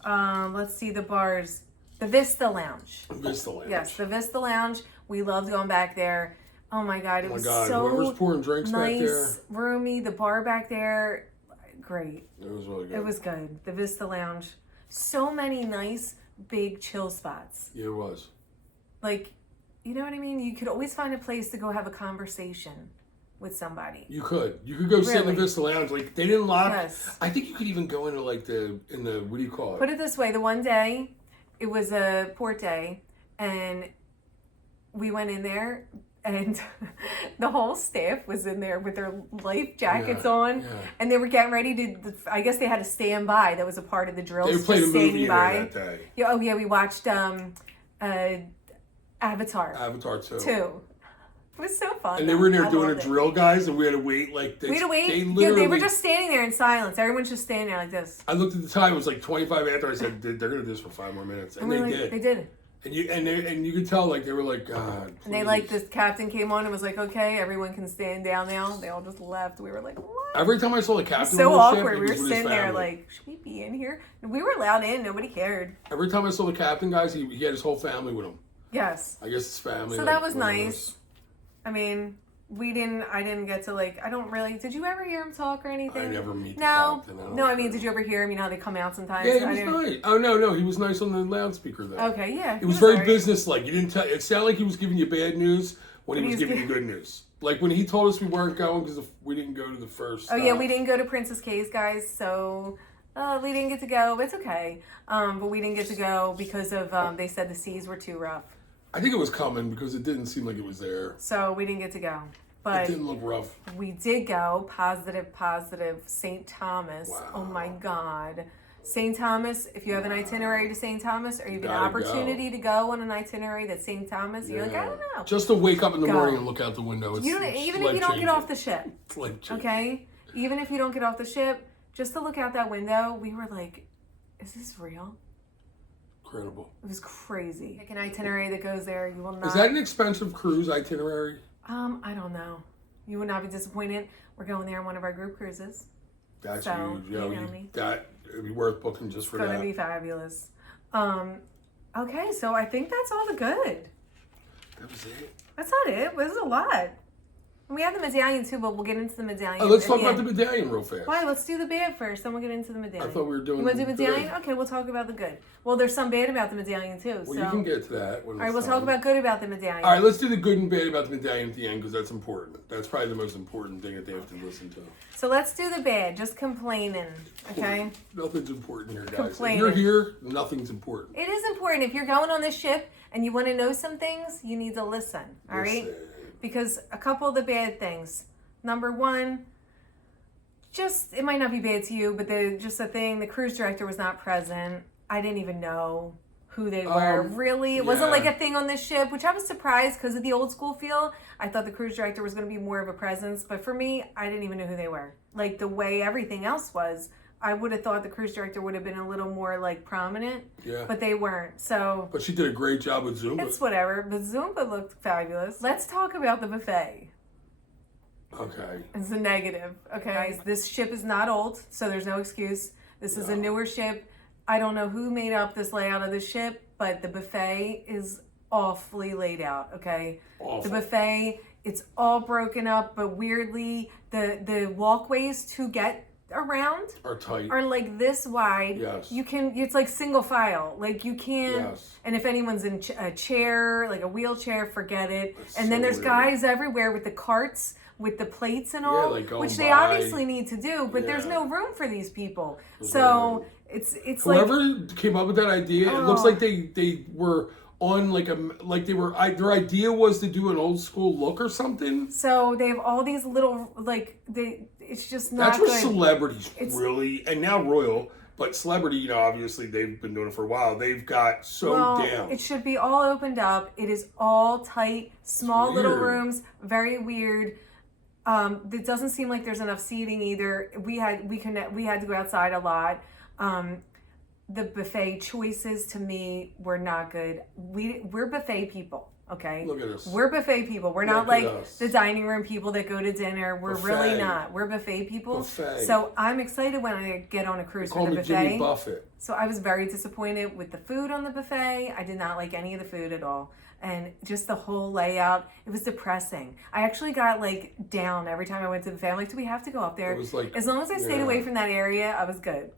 Let's see the bars. The Vista Lounge. Vista Lounge. Yes, the Vista Lounge. We loved going back there. Oh my god, it was so whoever's pouring drinks nice, back there. Roomy. The bar back there, great. It was really good. It was good. The Vista Lounge. So many nice, big chill spots. Yeah, it was. Like, you know what I mean? You could always find a place to go have a conversation with somebody. You could go sit in the Vista Lounge. Like, they didn't lock. Yes. I think you could even go into like in the what do you call it? Put it this way: the one day, it was a port day, and we went in there, and the whole staff was in there with their life jackets on, yeah. and they were getting ready to. I guess they had to stand by. That was a part of the drill. They played a movie in there that day. Yeah, oh yeah, we watched Avatar. Avatar 2. It was so fun. And they were in there doing a drill, guys, and we had to wait. Like we had to wait. They were just standing there in silence. Everyone's just standing there like this. I looked at the time; it was like 25 after. I said, "They're gonna do this for 5 more minutes," and they did. They did. And you could tell, like, they were like, God. And they this captain came on and was like, okay, everyone can stand down now. They all just left. We were like, what? Every time I saw the captain, so on the awkward. ship, We were sitting there like, should we be in here? And we were allowed in. Nobody cared. Every time I saw the captain, guys, he had his whole family with him. Yes. I guess his family. So that was nice. I mean, I didn't get to I don't really, did you ever hear him talk or anything? I never meet the captain. No, I mean, did you ever hear him? You know how they come out sometimes? Yeah, he was nice. Oh, no, he was nice on the loudspeaker though. Okay, yeah. He was very businesslike. You didn't tell, it sounded like he was giving you bad news when he was giving you good news. Like when he told us we weren't going because we didn't go to the first. Oh, yeah, we didn't go to Princess K's, guys, so we didn't get to go. It's okay. But we didn't get to go because of, they said the seas were too rough. I think it was coming because it didn't seem like it was there. So we didn't get to go. But it didn't look rough. We did go. Positive. St. Thomas. Wow. Oh my God. St. Thomas, if you have an itinerary to St. Thomas or you have an opportunity to go on an itinerary that's St. Thomas, you're like, I don't know. Just to wake up in the morning and look out the window. Even if you don't get off the ship. It's life-changing. Okay? Even if you don't get off the ship, just to look out that window, we were like, is this real? Incredible. It was crazy. Like an itinerary that goes there, you will not. Is that an expensive cruise itinerary? I don't know. You would not be disappointed. We're going there on one of our group cruises. That's huge. You know me. That it'd be worth booking just for that. It's gonna be fabulous. Okay, so I think that's all the good. That was it. That's not it. It was a lot. We have the medallion too, but we'll get into the medallion. Let's talk about the medallion real fast. Why? Let's do the bad first, then we'll get into the medallion. I thought we were doing. You want to do medallion? Okay, we'll talk about the good. Well, there's some bad about the medallion too. Well, you can get to that. All right, we'll talk about good about the medallion. All right, let's do the good and bad about the medallion at the end because that's important. That's probably the most important thing that they have to listen to. So let's do the bad. Just complaining, okay? Nothing's important here, guys. Complaining. If you're here, nothing's important. It is important. If you're going on this ship and you want to know some things, you need to listen. All right? Because a couple of the bad things. Number one, it might not be bad to you, but the cruise director was not present. I didn't even know who they were. Really? It wasn't like a thing on this ship, which I was surprised because of the old school feel. I thought the cruise director was going to be more of a presence, but for me, I didn't even know who they were. Like the way everything else was, I would have thought the cruise director would have been a little more prominent, but they weren't. So, but she did a great job with Zumba. It's whatever, but Zumba looked fabulous. Let's talk about the buffet. Okay. It's a negative. Okay, guys, this ship is not old, so there's no excuse. This is a newer ship. I don't know who made up this layout of the ship, but the buffet is awfully laid out, okay? Awful. The buffet, it's all broken up, but weirdly, the walkways to get around are tight. Are like this wide. Yes. It's like single file. Like you can't. Yes. And if anyone's in a chair, like a wheelchair, forget it. That's and then there's guys everywhere with the carts with the plates and all, which they obviously need to do, but there's no room for these people. So it's whoever came up with that idea, it looks like they were on their idea was to do an old school look or something. So they have all these little it's just not That's what celebrities really, and now royal, but celebrity, obviously they've been doing it for a while. They've got down. It should be all opened up. It is all tight, small little rooms, very weird. It doesn't seem like there's enough seating either. We had to go outside a lot. The buffet choices to me were not good. We're buffet people, okay? Look at us. We're buffet people. We're not like the dining room people that go to dinner. We're really not. We're buffet people. So I'm excited when I get on a cruise for the buffet. Jimmy Buffett. So I was very disappointed with the food on the buffet. I did not like any of the food at all. And just the whole layout, it was depressing. I actually got down every time I went to the buffet. I'm like, do we have to go up there? It was as long as I stayed away from that area, I was good.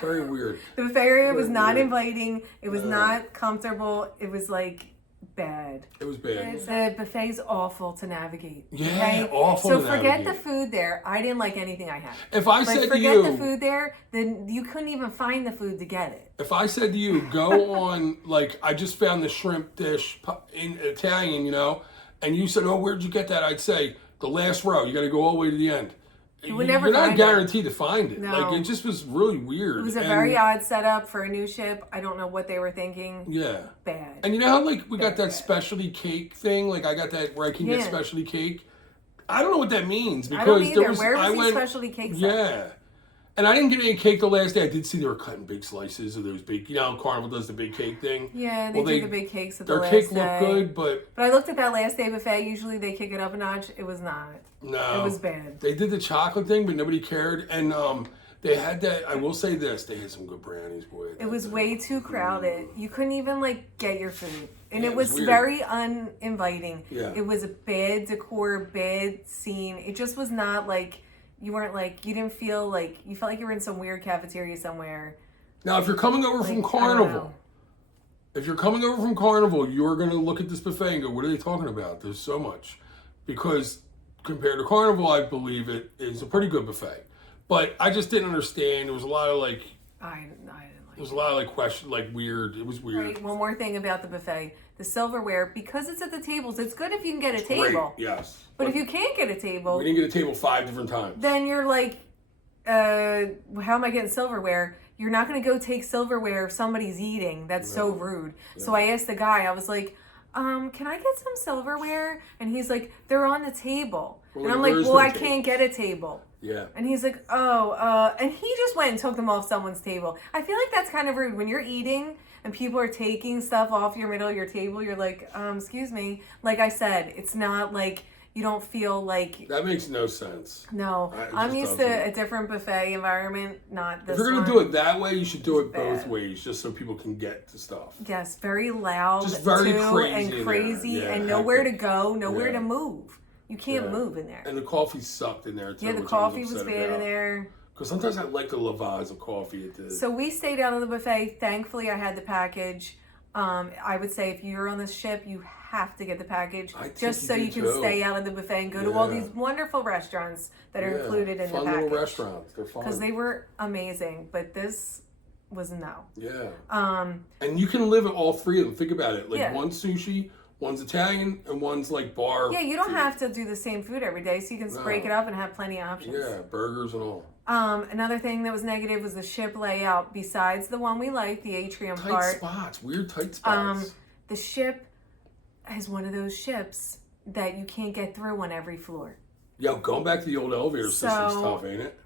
Very weird. The buffet area was not inviting. It was not comfortable. It was bad. It was bad. The buffet's awful to navigate. Yeah, okay? awful So to forget navigate. the food there. I didn't like anything I had. If I said to forget you, the food there, then you couldn't even find the food to get it. If I said to you, go on, I just found the shrimp dish in Italian, and you said, "Oh, where'd you get that?" I'd say the last row. You got to go all the way to the end. would never You're not find guaranteed to find it. No. Like, it just was really weird. It was a very odd setup for a new ship. I don't know what they were thinking. Yeah. Bad. And you know how, like, we got that specialty cake thing? Like, I got that where I can get specialty cake. I don't know what that means because I don't either. there was. Where was I these went, specialty cakes? Yeah. And I didn't get any cake the last day. I did see they were cutting big slices of those big. You know how Carnival does the big cake thing? Yeah, they do the big cakes at the last day. Their cake looked good, but I looked at that last day buffet. Usually they kick it up a notch. It was not. No. It was bad. They did the chocolate thing, but nobody cared. And they had that. I will say this: they had some good brownies, boy. It was way too crowded. You couldn't even like get your food, and Yeah, it was weird. very uninviting. Yeah. It was a bad decor, bad scene. It just was not like. You weren't like, you didn't feel like, you felt like you were in some weird cafeteria somewhere. Now, if you're coming over from Carnival, you're going to look at this buffet and go, what are they talking about? There's so much. Because compared to Carnival, I believe it is a pretty good buffet. But I just didn't understand. There was a lot of like, I didn't like there was a lot of like question, like weird. It was weird. Right, one more thing about the buffet. The silverware, because it's at the tables, it's good if you can get a Great, table. yes. But if you can't get a table, we didn't get a table 5 different times. then you're like, how am I getting silverware? You're not going to go take silverware if somebody's eating. That's so rude. Yeah. So I asked the guy, I was like, can I get some silverware? And he's like, they're on the table. Well, and I'm like, well, I can't get a table. Yeah. And he's like, and he just went and took them off someone's table. I feel like that's kind of rude when you're eating and people are taking stuff off your middle of your table. You're like, excuse me. Like I said, it's not like you don't feel like. That makes no sense. No, I'm used to a different buffet environment, not this If you're going to do it that way, you should do it both ways, just so people can get to stuff. Yes, very loud. Just very crazy and nowhere to go, nowhere to move. You can't move in there. And the coffee sucked in there too. Yeah, the coffee was bad in there. Because sometimes I like the lavazza coffee. So we stayed out of the buffet. Thankfully, I had the package. I would say if you're on this ship, you have to get the package just so you can stay out of the buffet and go to all these wonderful restaurants that are included in the package. Fun little restaurants. They're fun. Because they were amazing, but this was no. Yeah. And you can live at all 3 of them. Think about it. Like one's sushi, one's Italian, and one's like bar. Yeah, you don't have to do the same food every day, so you can break it up and have plenty of options. Yeah, burgers and all. Another thing that was negative was the ship layout. Besides the one we liked, the atrium part. Tight spots, weird tight spots. The ship is one of those ships that you can't get through on every floor. Yo, going back to the old elevator system's tough, ain't it?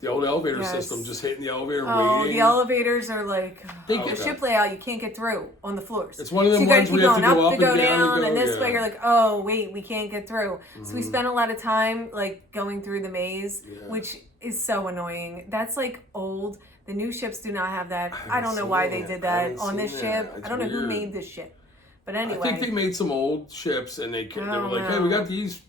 The old elevator system, just hitting the elevator, waiting. The elevators are like, the ship layout, you can't get through on the floors. It's one of them ones where you have to go up and down. And this way you're like, oh, wait, we can't get through. So we spent a lot of time like going through the maze, which is so annoying. That's like old. The new ships do not have that. I don't know why they did that on this ship. I don't know who made this ship. But anyway. I think they made some old ships and they were like, hey, we got these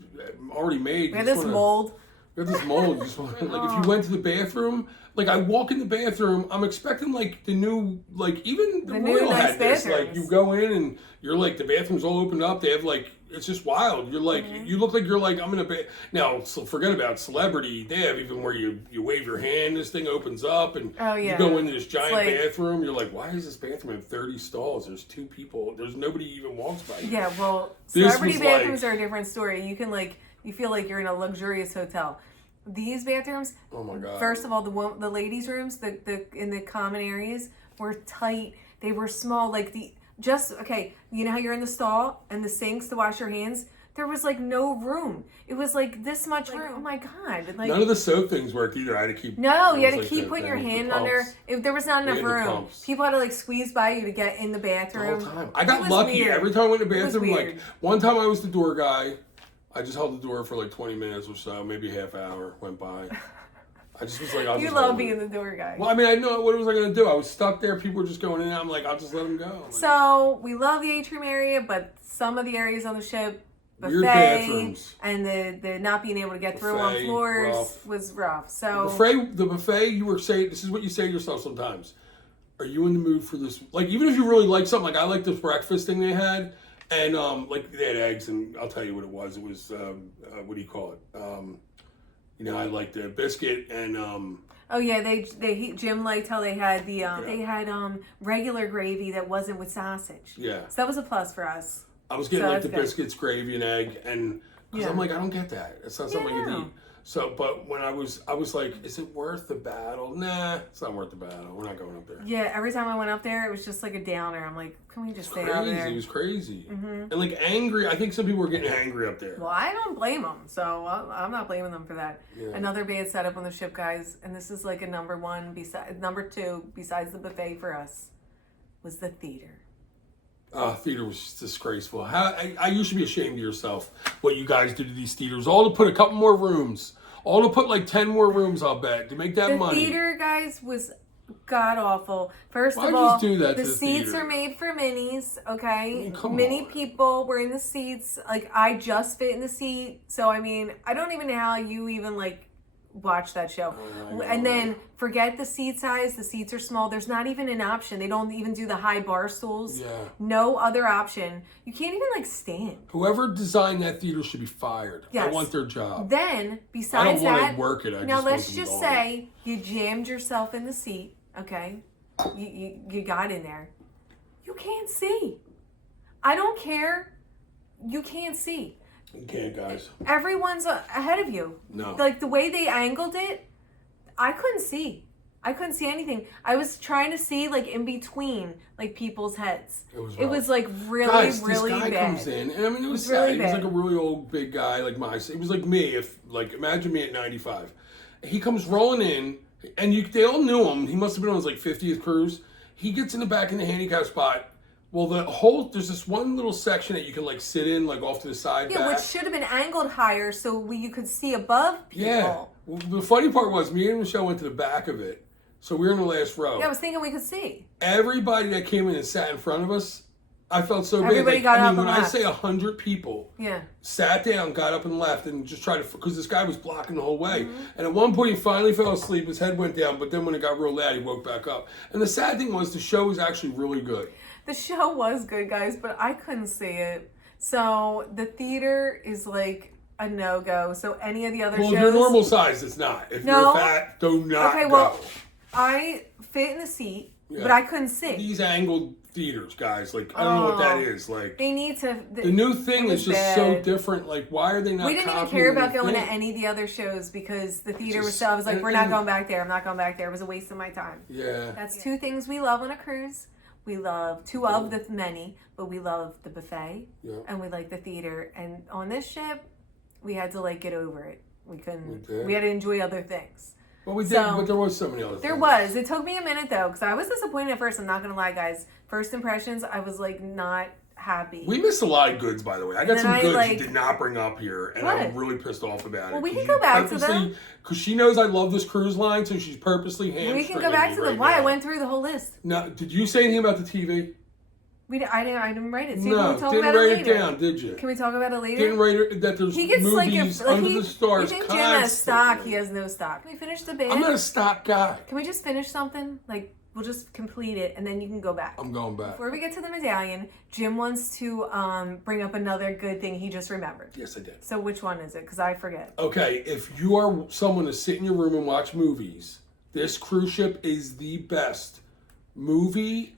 already made. We have this mold. You have this mold. You just want, like, if you went to the bathroom, like, I walk in the bathroom, I'm expecting, like, the new, like, even the Royal nice had this. bathrooms. Like, you go in and you're like, the bathroom's all opened up. They have, like, it's just wild. You're like, you look like you're like, I'm in a bath. Now, so forget about celebrity. They have even where you wave your hand, this thing opens up, and you go into this giant bathroom. You're like, why does this bathroom have 30 stalls? There's 2 people. There's nobody even walks by you. Yeah, well, celebrity bathrooms are a different story. You can, like, you feel like you're in a luxurious hotel. These bathrooms, oh my God. First of all, the ladies' rooms, the in the common areas were tight. They were small, like you know how you're in the stall and the sinks to wash your hands? There was like no room. It was like this much room. Oh my God. Like, none of the soap things worked either. I had to keep. No, you had to keep putting your hand under. There was not enough room. People had to like squeeze by you to get in the bathroom. The whole time. I got lucky. Weird. Every time I went to the bathroom, like one time I was the door guy. I just held the door for like 20 minutes or so, maybe half hour went by. I just was like, you love being the door guy. Well, I mean, I know what was I going to do? I was stuck there. People were just going in and out. I'm like, I'll just let them go. Like, so we love the atrium area, but some of the areas on the ship, weird bathrooms, and the not being able to get through on floors was rough. So the buffet, you were saying, this is what you say to yourself sometimes. Are you in the mood for this? Like, even if you really like something, like I like this breakfast thing they had. And, like, they had eggs, and I'll tell you what it was. It was, what do you call it? I liked the biscuit, and, oh, yeah, Jim liked how they had they had regular gravy that wasn't with sausage. Yeah. So that was a plus for us. I was getting So like the that's good. biscuits, gravy, and egg, and because I'm like, I don't get that. It's not something I can eat. So, but when I was like, is it worth the battle? Nah, it's not worth the battle. We're not going up there. Yeah, every time I went up there, it was just like a downer. I'm like, can we just stay out there? It was crazy. And like angry. I think some people were getting angry up there. Well, I don't blame them, so I'm not blaming them for that. Yeah. Another bad setup on the ship, guys, and this is like a number two besides the buffet for us, was the theater. Theater was just disgraceful. You should be ashamed of yourself what you guys do to these theaters. All to put a couple more rooms. All to put like 10 more rooms, I'll bet, to make that money. The theater, guys, was god awful. First Why'd of you all, just do that the to the seats theater? are made for minis, okay? I mean, come Mini on. people were in the seats. Like, I just fit in the seat. So, I mean, I don't even know how you even, like, watch that show. And then forget the seat size. The seats are small. There's not even an option. They don't even do the high bar stools. Yeah. No other option. You can't even, like, stand. Whoever designed that theater should be fired. Yes. I want their job. Then, I besides don't want that, to work it. now just let's want them just gone. say you jammed yourself in the seat, okay? You got in there. You can't see. I don't care. You can't see. You can't, guys. Everyone's ahead of you. No. Like the way they angled it, I couldn't see. I couldn't see anything. I was trying to see like in between like people's heads. It was like really, guys, really this guy bad. comes in, and I mean, it was really sad. He was bad. like a really old, big guy, like my. It was like me. If like, imagine me at 95. He comes rolling in, and they all knew him. He must have been on his like 50th cruise. He gets in the back in the handicap spot. Well, there's this one little section that you can like sit in, like off to the side. Yeah, back. which should have been angled higher so you could see above people. Yeah. Well, the funny part was, me and Michelle went to the back of it, so we were in the last row. Yeah, I was thinking we could see. Everybody that came in and sat in front of us, I felt so bad. Everybody got up when and I left. say 100 people sat down, got up and left, and just tried to, because this guy was blocking the whole way. Mm-hmm. And at one point, he finally fell asleep. His head went down, but then when it got real loud, he woke back up. And the sad thing was, the show was actually really good. The show was good, guys, but I couldn't see it. So the theater is like a no-go. So any of the other shows... Well, if you're normal size, it's not. If you're fat, do not okay, go. well, I fit in the seat, but I couldn't see. These angled theaters, guys, like, I don't know what that is. Like, they need to... the new thing is just so different. Like, why are they not We didn't even copying care about the going to thing? any of the other shows because the theater was Just- so... I was like, and- we're not and- going back there. I'm not going back there. It was a waste of my time. Yeah. That's two things we love on a cruise. We love two of the many, but we love the buffet and we like the theater. And on this ship, we had to like get over it. We couldn't. We had to enjoy other things. Well, we did, So, but there was so many other There things. was. It took me a minute though, because I was disappointed at first. I'm not gonna lie, guys. First impressions, I was like not happy. We missed a lot of goods, by the way. I got And some I, goods like- you did not bring up here, and What? I'm really pissed off about it. Well, we can 'cause go you back to them. purposely- Because she knows I love this cruise line, so she's purposely hamstringing We can go back to me them. right Why? I now. went through the whole list. Now, did you say anything about the TV? I didn't write it. See, No, we talk didn't about write it it later. down, did you? Can we talk about it later? Didn't write it that there's He gets movies like under the stars You think Jim has stock? constantly. He has no stock. Can we finish the band? I'm not a stock guy. Can we just finish something? Like, we'll just complete it and then you can go back. I'm going back. Before we get to the medallion, Jim wants to bring up another good thing he just remembered. Yes, I did. So which one is it? Because I forget. Okay, if you are someone to sit in your room and watch movies, this cruise ship is the best movie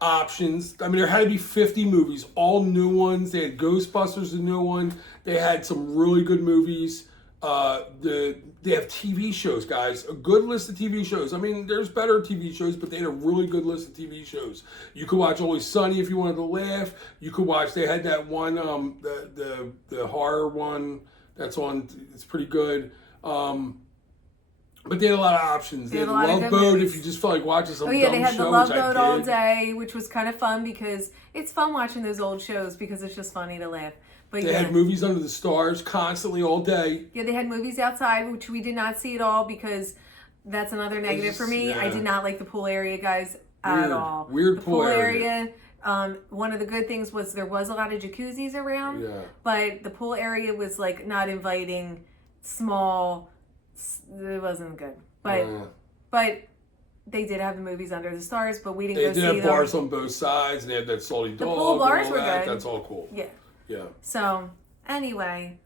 options. I mean, there had to be 50 movies, all new ones. They had Ghostbusters, a new one. They had some really good movies. They have TV shows, guys. A good list of TV shows. I mean, there's better TV shows, but they had a really good list of TV shows. You could watch Always Sunny if you wanted to laugh. You could watch. They had that one, the horror one that's on. It's pretty good. But they had a lot of options. They had the a lot of Love good Boat movies. if you just felt like watching some Oh yeah, dumb they had show, the Love which I Boat all did. day, which was kind of fun because it's fun watching those old shows because it's just funny to laugh. But They yeah. had movies under the stars constantly all day. Yeah, they had movies outside, which we did not see at all because that's another negative for me. I did not like the pool area, guys, at all. Weird the pool area. One of the good things was there was a lot of jacuzzis around, Yeah. but the pool area was like not inviting, small. It wasn't good. But they did have the movies under the stars, but we didn't They go did see have them. bars on both sides, and they had that salty dog. pool bars and all were that. good. That's all cool. Yeah. Yeah. So anyway,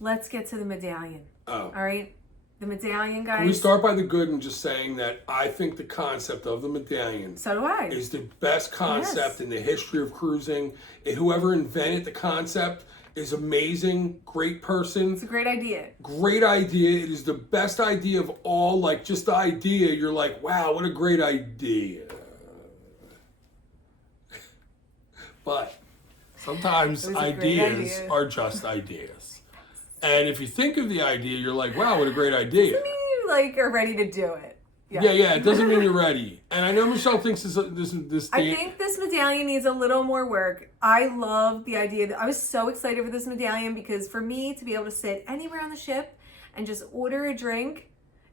let's get to the medallion. Oh. All right. The Medallion, guys. Can we start by the good and just saying that I think the concept of the Medallion So do I. is the best concept in the history of cruising. And whoever invented the concept is amazing, great person. It's a great idea. Great idea. It is the best idea of all. Like, just the idea, you're like, wow, what a great idea. But sometimes ideas are just ideas. And if you think of the idea, you're like, wow, what a great idea. Doesn't mean you like are ready to do it. Yeah, it doesn't mean you're ready. And I know Michelle thinks this I think this Medallion needs a little more work. I love the idea. I was so excited for this Medallion because for me to be able to sit anywhere on the ship and just order a drink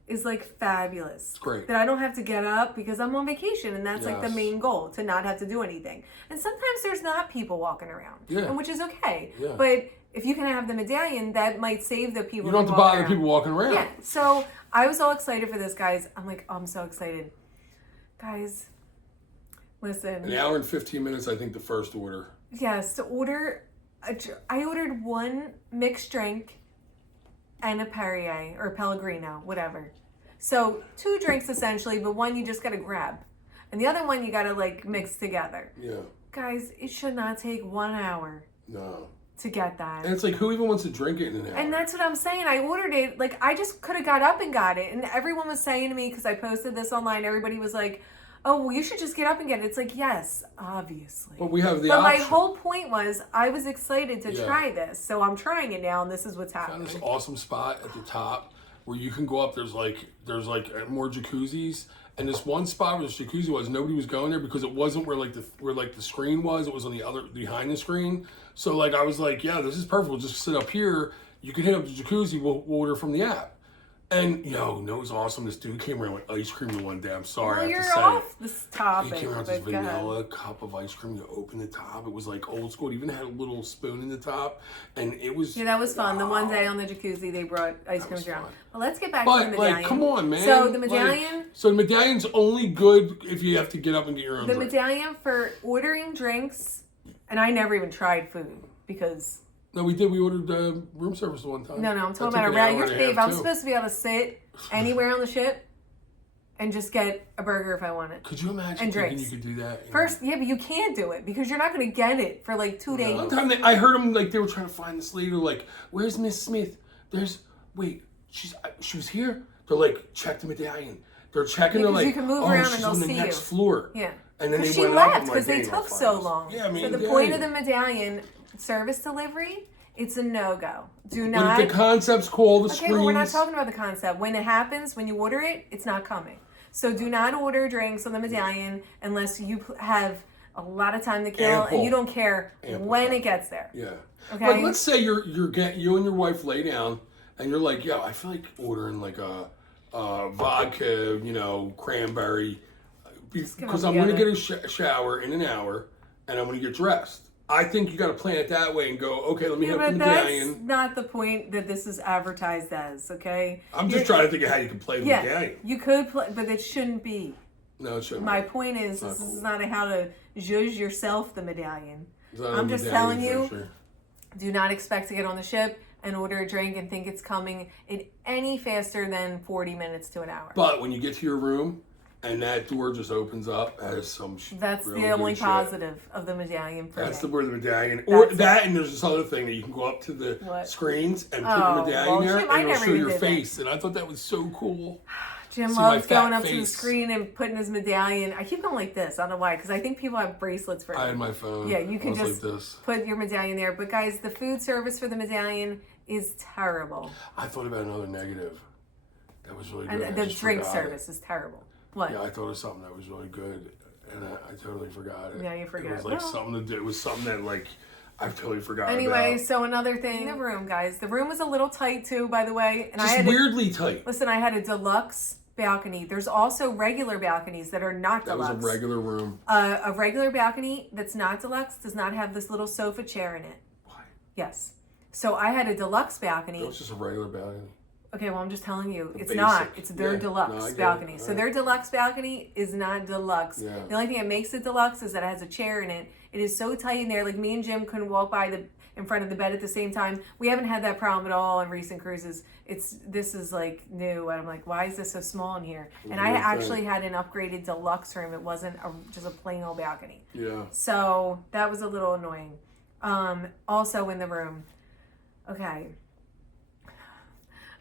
is like fabulous. It's great. That I don't have to get up because I'm on vacation, and that's like the main goal, to not have to do anything. And sometimes there's not people walking around, and which is okay. Yeah. But if you can have the Medallion, that might save the people. You don't have to bother people walking around. Yeah. So I was all excited for this, guys. I'm like, oh, I'm so excited. Guys, listen. An hour and 15 minutes, I think, the first order. Yes, to order, I ordered one mixed drink and a Perrier or Pellegrino, whatever. So 2 drinks essentially, but one you just got to grab. And the other one you got to like mix together. Yeah. Guys, it should not take 1 hour. No. To get that. And it's like, who even wants to drink it in an hour? And that's what I'm saying. I ordered it, like, I just could have got up and got it. And everyone was saying to me, because I posted this online, everybody was like, oh, well, you should just get up and get it. It's like, yes, obviously. But we have the option. option. My whole point was, I was excited to try this. So I'm trying it now, and this is what's happening. Found this awesome spot at the top where you can go up. There's like more jacuzzis. And this one spot where the jacuzzi was, nobody was going there because it wasn't where the screen was. It was on the other, behind the screen. So like I was like, yeah, this is perfect. We'll just sit up here. You can hit up the jacuzzi. We'll order from the app. And it was awesome. This dude came around with ice cream the one day. I'm sorry, I have to say. You're off this topic. He came around with this vanilla cup of ice cream. You open the top. It was like old school. It even had a little spoon in the top, and it was. Yeah, that was fun. The one day on the jacuzzi, they brought ice cream around. Well, let's get back to the Medallion. Like, come on, man. So the Medallion. So the Medallion's only good if you have to get up and get your own. The drink. Medallion for ordering drinks, and I never even tried food because. No, we did. We ordered room service one time. No, I'm talking about a regular. Dave, I'm supposed to be able to sit anywhere on the ship and just get a burger if I want it. Could you imagine and drinks. You could do that? First, but you can't do it because you're not going to get it for like 2 days. One time I heard them like they were trying to find this lady. Like, where's Miss Smith? She was here. They're like, check the Medallion. They're checking. They're like, you can move around she's and they'll on the see next you. floor. Yeah. And then she left because they took so long. Yeah, I mean, so the point of the Medallion service delivery. It's a no-go. Do not. But if the concept's cool, the screens. Okay, well, we're not talking about the concept. When it happens, when you order it, it's not coming. So do not order drinks on the Medallion unless you have a lot of time to kill and you don't care when it gets there. Yeah. Okay. Like, let's say you and your wife lay down and you're like, yo, I feel like ordering like a vodka, cranberry, because I'm going to get a shower in an hour and I'm going to get dressed. I think you got to plan it that way and go, okay, let me hit the Medallion. That's not the point that this is advertised as, okay? I'm just trying to think of how you can play the Medallion. You could play, but it shouldn't be. No, it shouldn't. My point is, this is not how to judge yourself the Medallion. I'm just telling you, do not expect to get on the ship and order a drink and think it's coming in any faster than 40 minutes to an hour. But when you get to your room, and that door just opens up as some That's the only positive of the Medallion for That's me. where the Medallion. Or that, and there's this other thing that you can go up to the screens and put the Medallion there, and it'll show your face. And I thought that was so cool. Jim loves going up to the screen and putting his Medallion. I keep going like this. I don't know why, because I think people have bracelets for it. I had my phone. Yeah, you can just like this. Put your Medallion there. But guys, the food service for the Medallion is terrible. I thought about another negative. That was really good. And the drink service is terrible. What? Yeah, I thought of something that was really good, and I totally forgot it. Yeah, you forgot. It was like something to do. It was something that like I totally forgot. Anyway, about. so another thing, the room, guys. The room was a little tight too, by the way. And just I had weirdly tight. Listen, I had a deluxe balcony. There's also regular balconies that are not deluxe. That was a regular room. A regular balcony that's not deluxe does not have this little sofa chair in it. What? Yes. So I had a deluxe balcony. It was just a regular balcony. Okay, well, I'm just telling you, it's basic. not. It's their deluxe balcony. So right. Their deluxe balcony is not deluxe. Yeah. The only thing that makes it deluxe is that it has a chair in it. It is so tight in there. Like, me and Jim couldn't walk by in front of the bed at the same time. We haven't had that problem at all on recent cruises. This is like new, and I'm like, why is this so small in here? And I actually had an upgraded deluxe room. It wasn't just a plain old balcony. Yeah. So that was a little annoying. Also in the room. Okay.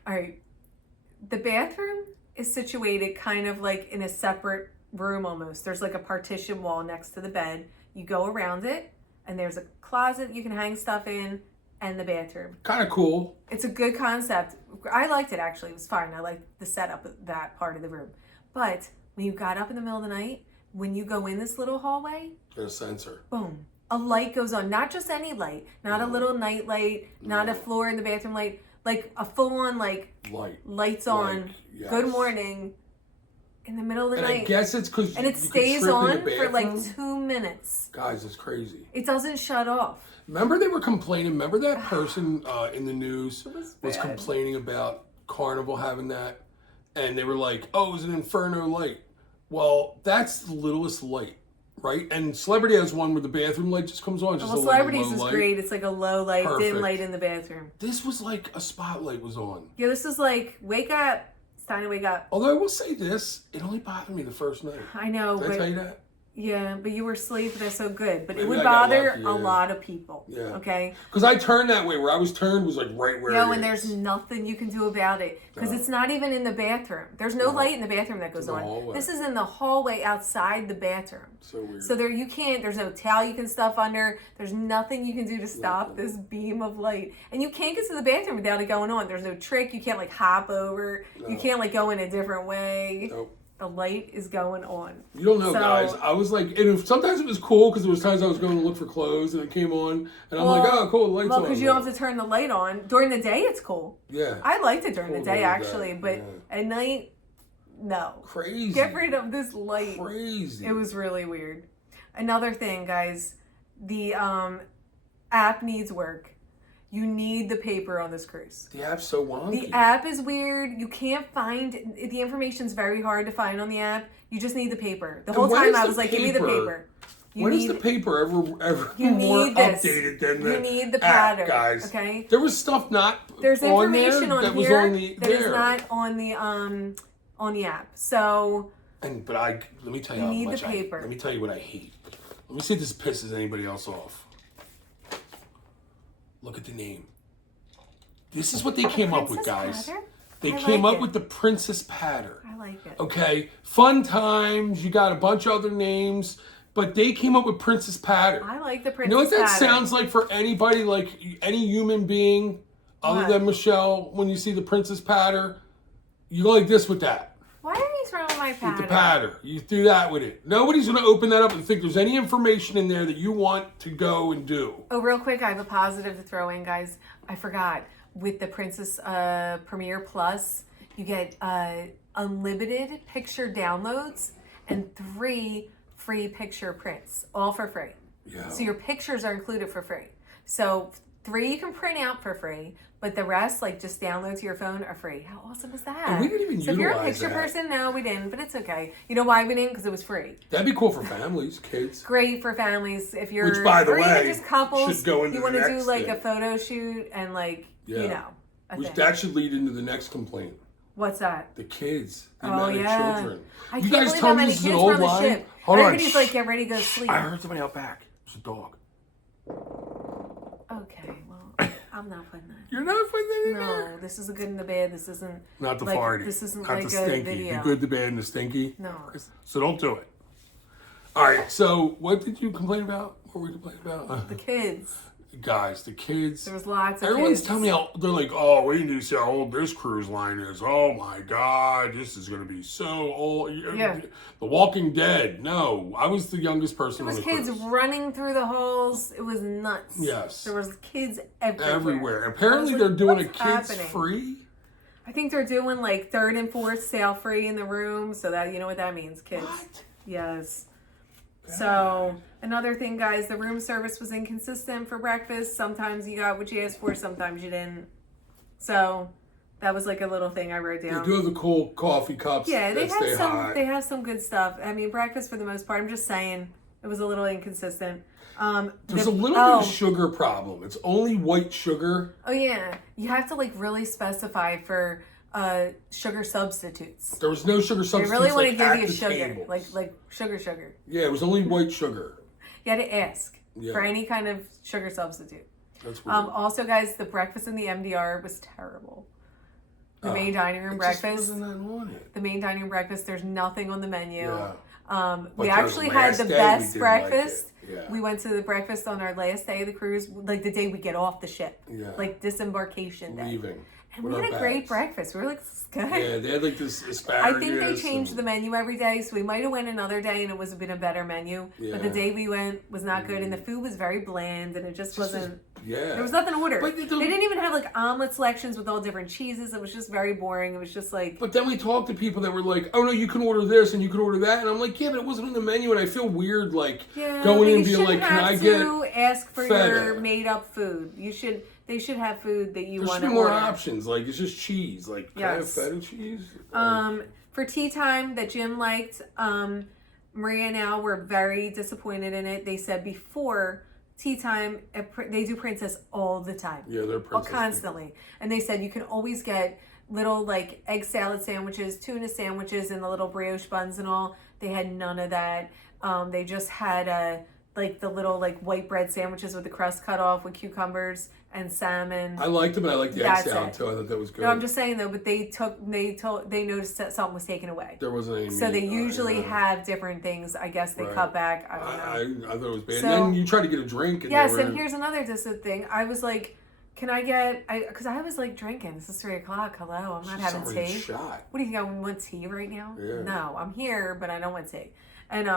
All right. The bathroom is situated kind of like in a separate room almost. There's like a partition wall next to the bed. You go around it, and there's a closet you can hang stuff in, and the bathroom. Kind of cool. It's a good concept. I liked it, actually. It was fine. I liked the setup of that part of the room. But when you got up in the middle of the night, when you go in this little hallway, There's a sensor. boom, a light goes on. Not just any light. Not a little night light. Not a floor in the bathroom light. Like a full-on, like, lights on. Yes. Good morning. In the middle of the And night. I guess it's because and it stays on for like 2 minutes. Guys, it's crazy. It doesn't shut off. Remember they were complaining. Remember that person in the news was bad. complaining about Carnival having that, and they were like, "Oh, it was an inferno light." Well, that's the littlest light, right? And Celebrity has one where the bathroom light just comes on. Just Well, a Celebrities low is light. great. It's like a low light, dim Perfect. light in the bathroom. This was like a spotlight was on. Yeah, this is like, wake up. It's time to wake up. Although I will say this, it only bothered me the first night. I know, Did I tell you that? yeah, but you were asleep. That's so good. But Maybe it would I got bother lucky, a yeah. lot of people. Yeah. Okay? Because I turned that way. Where I was turned was like right where. No, it and is. there's nothing you can do about it. Because No. it's not even in the bathroom. There's no light in the bathroom that goes in the on. hallway. This is in the hallway outside the bathroom. So weird. So there you can't, there's no towel you can stuff under. There's nothing you can do to stop this beam of light. And you can't get to the bathroom without it going on. There's no trick. You can't like hop over. You can't like go in a different way. Nope. The light is going on. You don't know, So- guys. I was like, and sometimes it was cool because there was times I was going to look for clothes and it came on, and I'm like, oh, cool, the light's Well, on. because you don't have to turn the light on. During the day, it's cool. Yeah. I liked it during the Cool day, during the actually. day, But yeah. at night, no. Crazy. Get rid of this light. Crazy. It was really weird. Another thing, guys, the app needs work. You need the paper on this cruise. The app's so wonky. The app is weird. You can't find the information's very hard to find on the app. You just need the paper. The whole when time is I the was like, give me the paper. When is the paper ever You more need this. updated than the You need the app, pattern, guys? okay? There was stuff not There's on there information on that was here on the that is there. not on the app. So But let me tell you how need much the paper. let me tell you what I hate. Let me see if this pisses anybody else off. Look at the name. This is what they came up with, Princess guys. Patter? They I came like up it. with the Princess Patter. I like it. Okay, fun times. You got a bunch of other names, but they came up with Princess Patter. I like the You Princess know what that Patter. sounds like for anybody, like any human being other What? than Michelle? When you see the Princess Patter, you go like this with that. Why are you throwing my With patter? the patter. You do that with it. Nobody's going to open that up and think there's any information in there that you want to go and do. Oh, real quick, I have a positive to throw in, guys. I forgot. With the Princess Premier Plus, you get unlimited picture downloads and 3 free picture prints, all for free. Yeah. So your pictures are included for free. So 3 you can print out for free, but the rest, like just download to your phone, are free. How awesome is that? And we didn't even So if you're a utilize picture that. person, no, we didn't, but it's okay. You know why we didn't? Because it was free. That'd be cool for families, kids. Great for families if you're, Which, by the or way, even just couples. should go into you the want to do next like thing. a photo shoot and like Yeah. you know a Which thing. that should lead into the next complaint. What's that? The kids. The Oh amount of yeah. children. I You can't guys believe tell how me many this is an kids were old on the line? ship. Hold on. Everybody's like, get ready to go to sleep. I heard somebody out back. It's a dog. Okay, well, I'm not putting that. You're not putting that in there? No, this is the good and the bad. This isn't Not the like, farty. This isn't Not like the a stinky. video. The good, the bad, and the stinky. No. So don't do it. All right. So what did you complain about? What were we complaining about? The kids. Guys, the kids. There was lots of Everyone's kids. telling me how they're like, oh, we need to see how old this cruise line is. Oh my God, this is going to be so old. Yeah. The Walking Dead. No, I was the youngest person There on was the kids cruise. running through the halls. It was nuts. Yes. There was kids everywhere. Everywhere. I Apparently, was like, they're doing a what's kids happening? free. I think they're doing like 3rd and 4th sail free in the room, so that you know what that means, kids. What? Yes. So another thing, guys, the room service was inconsistent for breakfast. Sometimes you got what you asked for, sometimes you didn't. So that was like a little thing I wrote They down. do have the cool coffee cups. Yeah, they that stay have some. hot. They have some good stuff. I mean, breakfast for the most part. I'm just saying, It was a little inconsistent. There's a little bit of sugar problem. It's only white sugar. Oh yeah, you have to like really specify for sugar substitutes. There was no sugar substitutes. They really want to like, give you sugar, tables. like sugar. Yeah, it was only white sugar. You had to ask for any kind of sugar substitute. That's weird. Also, guys, the breakfast in the MDR was terrible. The main dining room breakfast. Just wasn't on it. The main dining room breakfast. There's nothing on the menu. Yeah. We actually had the best breakfast. Yeah. We went to the breakfast on our last day of the cruise, like the day we get off the ship. Yeah. Like disembarkation day. Leaving. And we had a great breakfast. We were like, this is good. Yeah, they had like this asparagus. I think they changed the menu every day, so we might have went another day and it was been a better menu. Yeah. But the day we went was not good, and the food was very bland, and it just wasn't. Yeah. There was nothing to order. But they didn't even have like omelet selections with all different cheeses. It was just very boring. It was just like. But then we talked to people that were like, "Oh no, you can order this and you can order that," and I'm like, "Yeah, but it wasn't on the menu," and I feel weird like going in and being like, "Can I get?" Ask for feta? your made up food. You should. They should have food that you want to order. There should be more options. Like it's just cheese. Like can I have feta cheese? For tea time that Jim liked, Maria and Al were very disappointed in it. They said before tea time, they do princess all the time. Yeah, they're princess. Constantly. And they said you can always get little like egg salad sandwiches, tuna sandwiches, and the little brioche buns and all. They had none of that. They just had like the little like white bread sandwiches with the crust cut off with cucumbers and salmon. I liked them, and I liked the egg salad too. I thought that was good. No, I'm just saying though, but they noticed that something was taken away. There wasn't any. So they usually have different things. I guess they cut back. I don't know. I thought it was bad. And then you try to get a drink. And and here's another thing. I was like, can I get? Because I was like drinking. This is 3:00. Hello, I'm not having tea. Shot. What do you think? I want tea right now? Yeah. No, I'm here, but I don't want tea. And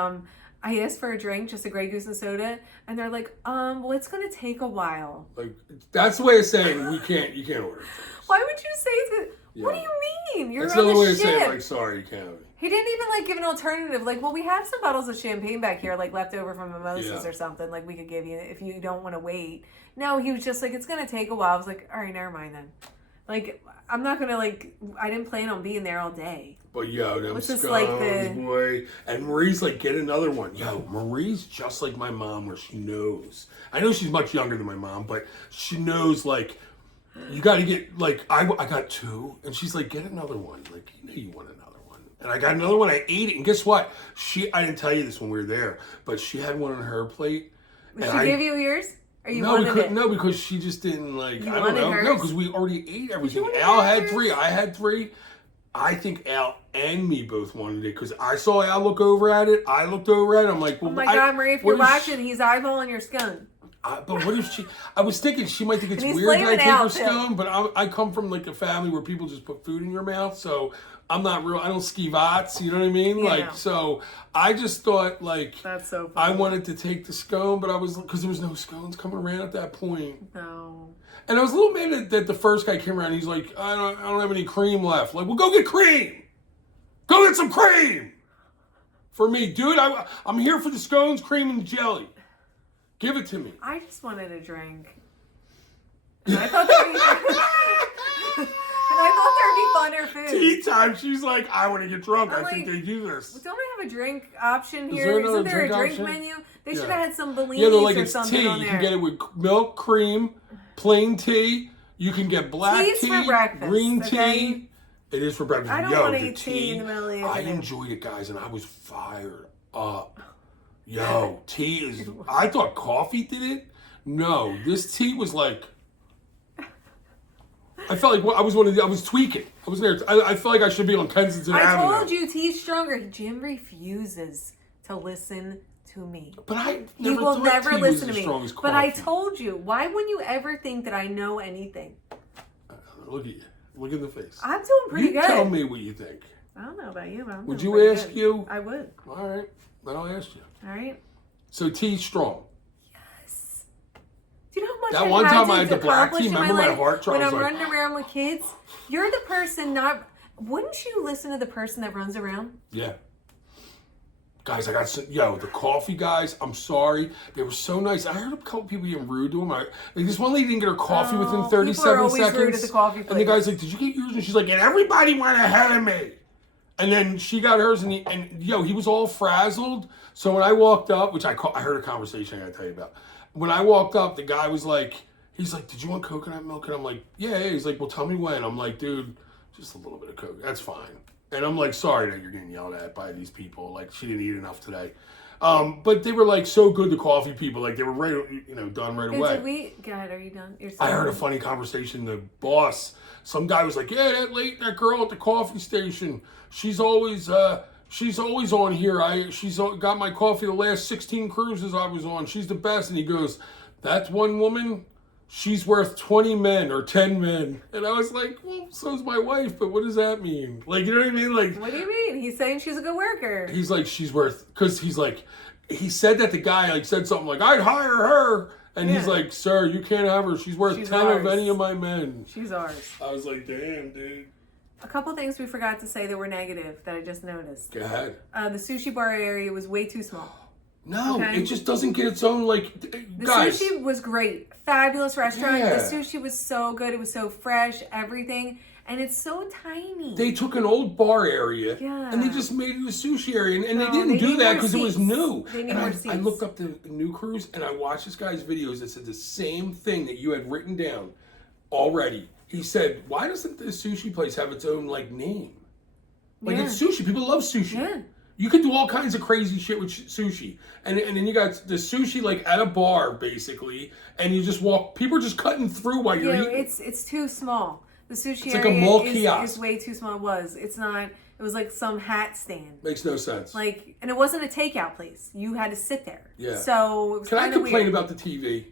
I asked for a drink, just a Grey Goose and soda, and they're like, well, it's gonna take a while. Like that's the way of saying you can't order. Why would you say that? Yeah. What do you mean? You're that's on the way ship. Of saying like, sorry, you can't. He didn't even like give an alternative. Like, well, we have some bottles of champagne back here, like left over from mimosas or something. Like we could give you if you don't want to wait. No, he was just like, it's gonna take a while. I was like, all right, never mind then. Like, I'm not gonna like. I didn't plan on being there all day. But yo, them scones, boy. And Marie's like, get another one. Yo, Marie's just like my mom where she knows. I know she's much younger than my mom, but she knows like, you got to get, like, I got two. And she's like, get another one. Like, you know you want another one. And I got another one. I ate it. And guess what? I didn't tell you this when we were there, but she had one on her plate. Did she give you yours? Or you wanted it? No, because she just didn't like, I don't know. Hers? No, because we already ate everything. Al had 3. I had 3. I think Al and me both wanted it because I saw Al look over at it. I looked over at it. I'm like, well, oh my God, Marie, if you're watching, he's eyeballing your scone. But what if she? I was thinking she might think it's weird that I take her scone, but I come from like a family where people just put food in your mouth, so I'm not real. I don't ski vots, you know what I mean? Yeah. Like, so I just thought like that's so funny. I wanted to take the scone, but I was because there was no scones coming around at that point. No. And I was a little mad that the first guy came around. He's like, I don't have any cream left. Like, well, go get cream. Go get some cream for me, dude. I'm here for the scones, cream, and jelly. Give it to me. I just wanted a drink. And I thought there'd be funner food. Tea time. She's like, I want to get drunk. I think they do this. Don't I have a drink option here? Isn't there a drink menu? They should have had some Bellinis or something tea. On there. You can get it with milk, cream, plain tea. You can get black tea, for breakfast, green tea. It is for breakfast. I don't want to eat tea in the middle of the afternoon. I enjoyed it, guys, and I was fired up. Yo, tea is... I thought coffee did it. No, this tea was like... I felt like I was tweaking. I was there. I felt like I should be on Kensington Avenue. I told you, tea's stronger. Jim refuses to listen to me. But he will never listen to me. But I told you. Why wouldn't you ever think that I know anything? Look at you. Look in the face. I'm doing pretty good. You tell me what you think. I don't know about you, but I'm Would you ask you? I would. All right. Then I'll ask you. All right. So tea's strong. Yes. Do you know how much that one time I had the black tea? Remember my heart? When I'm running around with kids, you're the person not. Wouldn't you listen to the person that runs around? Yeah. Guys, I got some, the coffee guys, I'm sorry. They were so nice. I heard a couple people being rude to them. Like this one lady didn't get her coffee within 37 seconds. Rude at the coffee place. And the guy's like, did you get yours? And she's like, and everybody went ahead of me. And then she got hers, and he was all frazzled. So when I walked up, which I heard a conversation I gotta tell you about. When I walked up, the guy was like, he's like, "Did you want coconut milk?" And I'm like, "Yeah." He's like, "Well, tell me when." I'm like, "Dude, just a little bit of coke. That's fine." And I'm like, "Sorry that you're getting yelled at by these people. Like, she didn't eat enough today." But they were like so good, the coffee people. Like they were done right away. God, are you done? I heard a funny conversation. The boss, some guy was like, "Yeah, that girl at the coffee station. She's always on here. She's got my coffee the last 16 cruises I was on. She's the best." And he goes, "That's one woman. She's worth 20 men or 10 men." And I was like, "Well, so's my wife, but what does that mean?" Like, you know what I mean? Like, what do you mean? He's saying she's a good worker. He's like, she's worth, because he's like, he said that the guy like said something like, "I'd hire her." And he's like, "Sir, you can't have her. She's worth 10 of any of my men." She's ours. I was like, "Damn, dude." A couple things we forgot to say that were negative that I just noticed. Go ahead. The sushi bar area was way too small. No, it just doesn't get its own, like, the guys. sushi was great. Fabulous restaurant. Yeah. The sushi was so good. It was so fresh, everything. And it's so tiny. They took an old bar area and they just made it a sushi area. And they didn't do that because it was new. They need and more seats. I looked up the new cruise and I watched this guy's videos that said the same thing that you had written down already. He said, "Why doesn't the sushi place have its own, like, name? Like, it's sushi. People love sushi. Yeah. You could do all kinds of crazy shit with sushi. And then you got the sushi, like, at a bar, basically. And you just walk. People are just cutting through while you're eating. It's too small. The sushi it's like a mall kiosk. Is way too small. It's not. It was like some hat stand. Makes no sense. Like, and it wasn't a takeout place. You had to sit there. Yeah. So it was Can I complain weird. about the TV?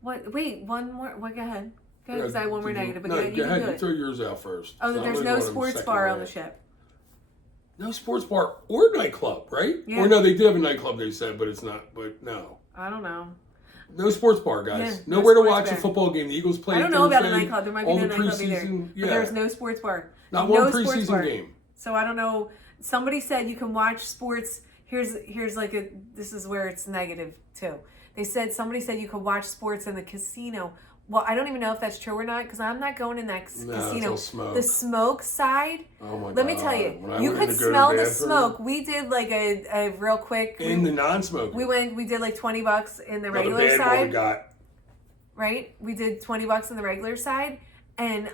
What? Wait, one more. What? Go ahead. Go ahead, because I have one more negative. But no, you go ahead. do You throw yours out first. Oh, So there's no sports bar on the ship. No sports bar or nightclub, right? Yeah. Or no, they did have a nightclub, they said, but it's not. But no. I don't know. No sports bar, guys. Yeah, Nowhere to sports watch bar. a football game. The Eagles play. I don't know about a nightclub. There might be no nightclub either. Yeah. But there's no sports bar. Not no one preseason game. So I don't know. Somebody said you can watch sports. Here's like this is where it's negative too. Somebody said you could watch sports in the casino. Well, I don't even know if that's true or not because I'm not going in that casino. It's all smoke. The smoke side. Oh my God. Let me tell you, you could smell the smoke. We did like a real quick. In the non-smoking. We did like $20 in the regular Another bad side. one we got. Right? We did $20 in the regular side, and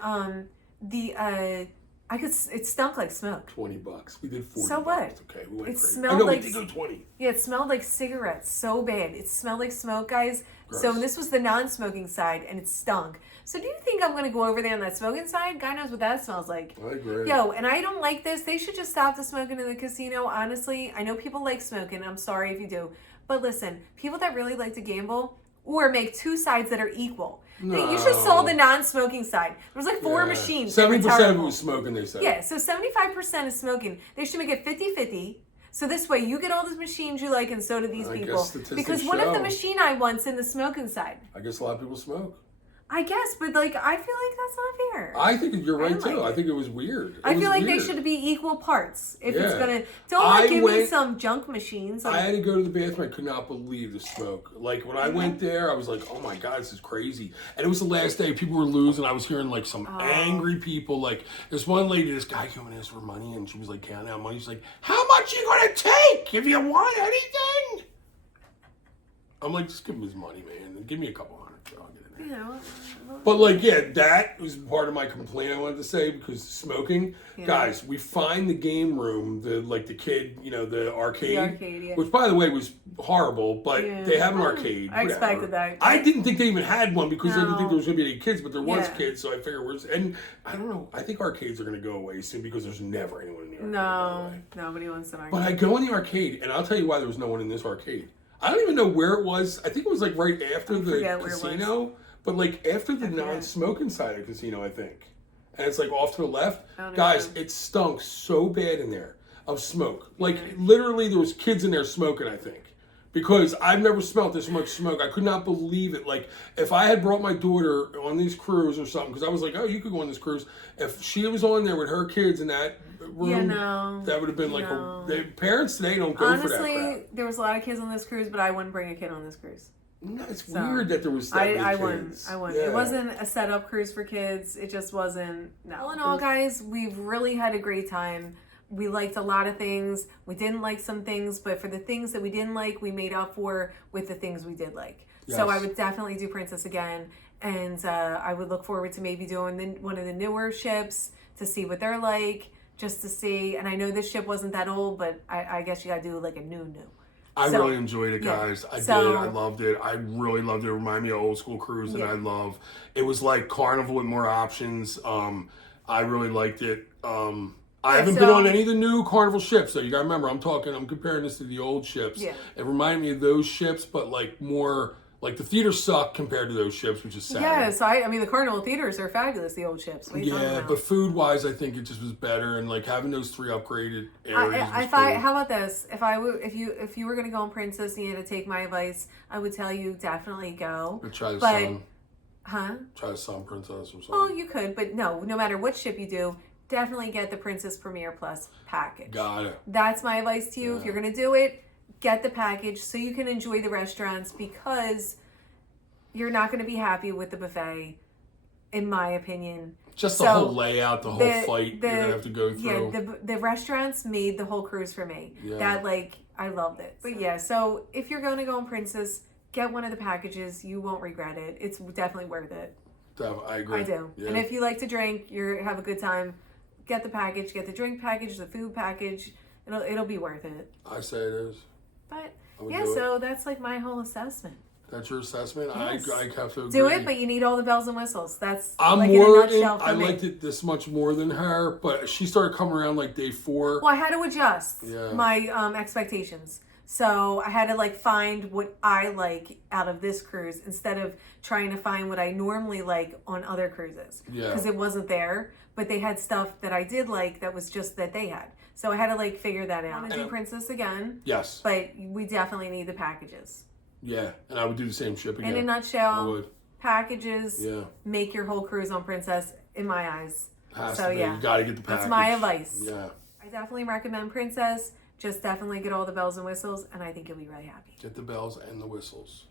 it stunk like smoke. $20. We did 40. So what? Okay, we went crazy. Smelled like, we did go 20. Yeah, it smelled like cigarettes so bad. It smelled like smoke, guys. Gross. So this was the non-smoking side, and it stunk. So do you think I'm going to go over there on that smoking side? God knows what that smells like. I agree. Yo, and I don't like this. They should just stop the smoking in the casino, honestly. I know people like smoking. I'm sorry if you do. But listen, people that really like to gamble or make two sides that are equal. No. You should saw the non-smoking side. There was like 4 machines. 70% of it was smoking, they said. Yeah, so 75% is smoking. They should make it 50-50. So this way you get all the machines you like and so do these people. Because one of the machine I want's in the smoking side. I guess a lot of people smoke. I guess, but like I feel like that's not fair. I think you're right too. I think it was weird. I feel like they should be equal parts. If it's gonna don't give me some junk machines. I had to go to the bathroom. I could not believe the smoke. Like when I went there, I was like, "Oh my God, this is crazy!" And it was the last day. People were losing. I was hearing like some angry people. Like this one lady, this guy came and asked for money, and she was like counting out money. She's like, "How much are you gonna take if you want anything?" I'm like, "Just give him his money, man. Give me a couple $100. I'll get it." But like, yeah, that was part of my complaint I wanted to say because smoking. Yeah. Guys, we find the game room, the kid, the arcade, which by the way was horrible, but they have an arcade. I expected that. I didn't think they even had one because I didn't think there was going to be any kids, but there was kids, so I figured and I don't know, I think arcades are going to go away soon because there's never anyone in the arcade. No, nobody wants an arcade. But I go in the arcade, and I'll tell you why there was no one in this arcade. I don't even know where it was. I think it was like right after the casino. But like after the non-smoking side of the casino, I think. And it's like off to the left. Guys, it stunk so bad in there of smoke. Like literally there was kids in there smoking, I think. Because I've never smelled this much smoke. I could not believe it. Like if I had brought my daughter on these cruise or something, because I was like, oh, you could go on this cruise. If she was on there with her kids in that room, that would have been like, parents today don't go for that crap. Honestly, there was a lot of kids on this cruise, but I wouldn't bring a kid on this cruise. No, it's weird that there was that many kids. I wouldn't. Yeah. It wasn't a setup cruise for kids. It just wasn't. No. All in all, guys, we've really had a great time. We liked a lot of things. We didn't like some things, but for the things that we didn't like, we made up for with the things we did like. Yes. So I would definitely do Princess again, and I would look forward to maybe doing one of the newer ships to see what they're like, just to see. And I know this ship wasn't that old, but I guess you gotta do like a new. I really enjoyed it, guys. I did. I loved it. I really loved it. It reminded me of old school cruise, and I love. It was like Carnival with more options. I really liked it. I haven't been on any of the new Carnival ships, so you gotta remember, I'm comparing this to the old ships. Yeah. It reminded me of those ships, but like more, like the theaters suck compared to those ships, which is sad. Yeah, so I mean, the Carnival theaters are fabulous, the old ships. What are you talking about? But food-wise, I think it just was better, and like having those 3 upgraded areas. How about this? If you were gonna go on Princess and you had to take my advice, I would tell you definitely go. But try the sun. Huh? Try the Sun Princess or something. Oh, you could, but no matter what ship you do, definitely get the Princess Premier Plus package. Got it. That's my advice to you. Yeah. If you're going to do it, get the package so you can enjoy the restaurants, because you're not going to be happy with the buffet, in my opinion. Just the whole layout, the whole flight you're going to have to go through. Yeah, the restaurants made the whole cruise for me. Yeah. That, I loved it. But yeah, so if you're going to go on Princess, get one of the packages. You won't regret it. It's definitely worth it. I agree. I do. Yeah. And if you like to drink, have a good time, get the package, get the drink package, the food package. It'll be worth it. I say it is. But yeah, so that's like my whole assessment. That's your assessment? Yes. I have to agree. Do it, but you need all the bells and whistles. That's I'm like more in a nutshell for I me. liked it this much more than her, but she started coming around like day 4. Well, I had to adjust my expectations. So I had to find what I like out of this cruise instead of trying to find what I normally like on other cruises. Yeah. Because it wasn't there, but they had stuff that I did like that was just that they had. So I had to figure that out. I'm gonna do Princess again. Yes. But we definitely need the packages. Yeah, and I would do the same ship again. In a nutshell, I would. Packages make your whole cruise on Princess, in my eyes. Has to be. You gotta get the package. That's my advice. Yeah. I definitely recommend Princess. Just definitely get all the bells and whistles, and I think you'll be really happy. Get the bells and the whistles.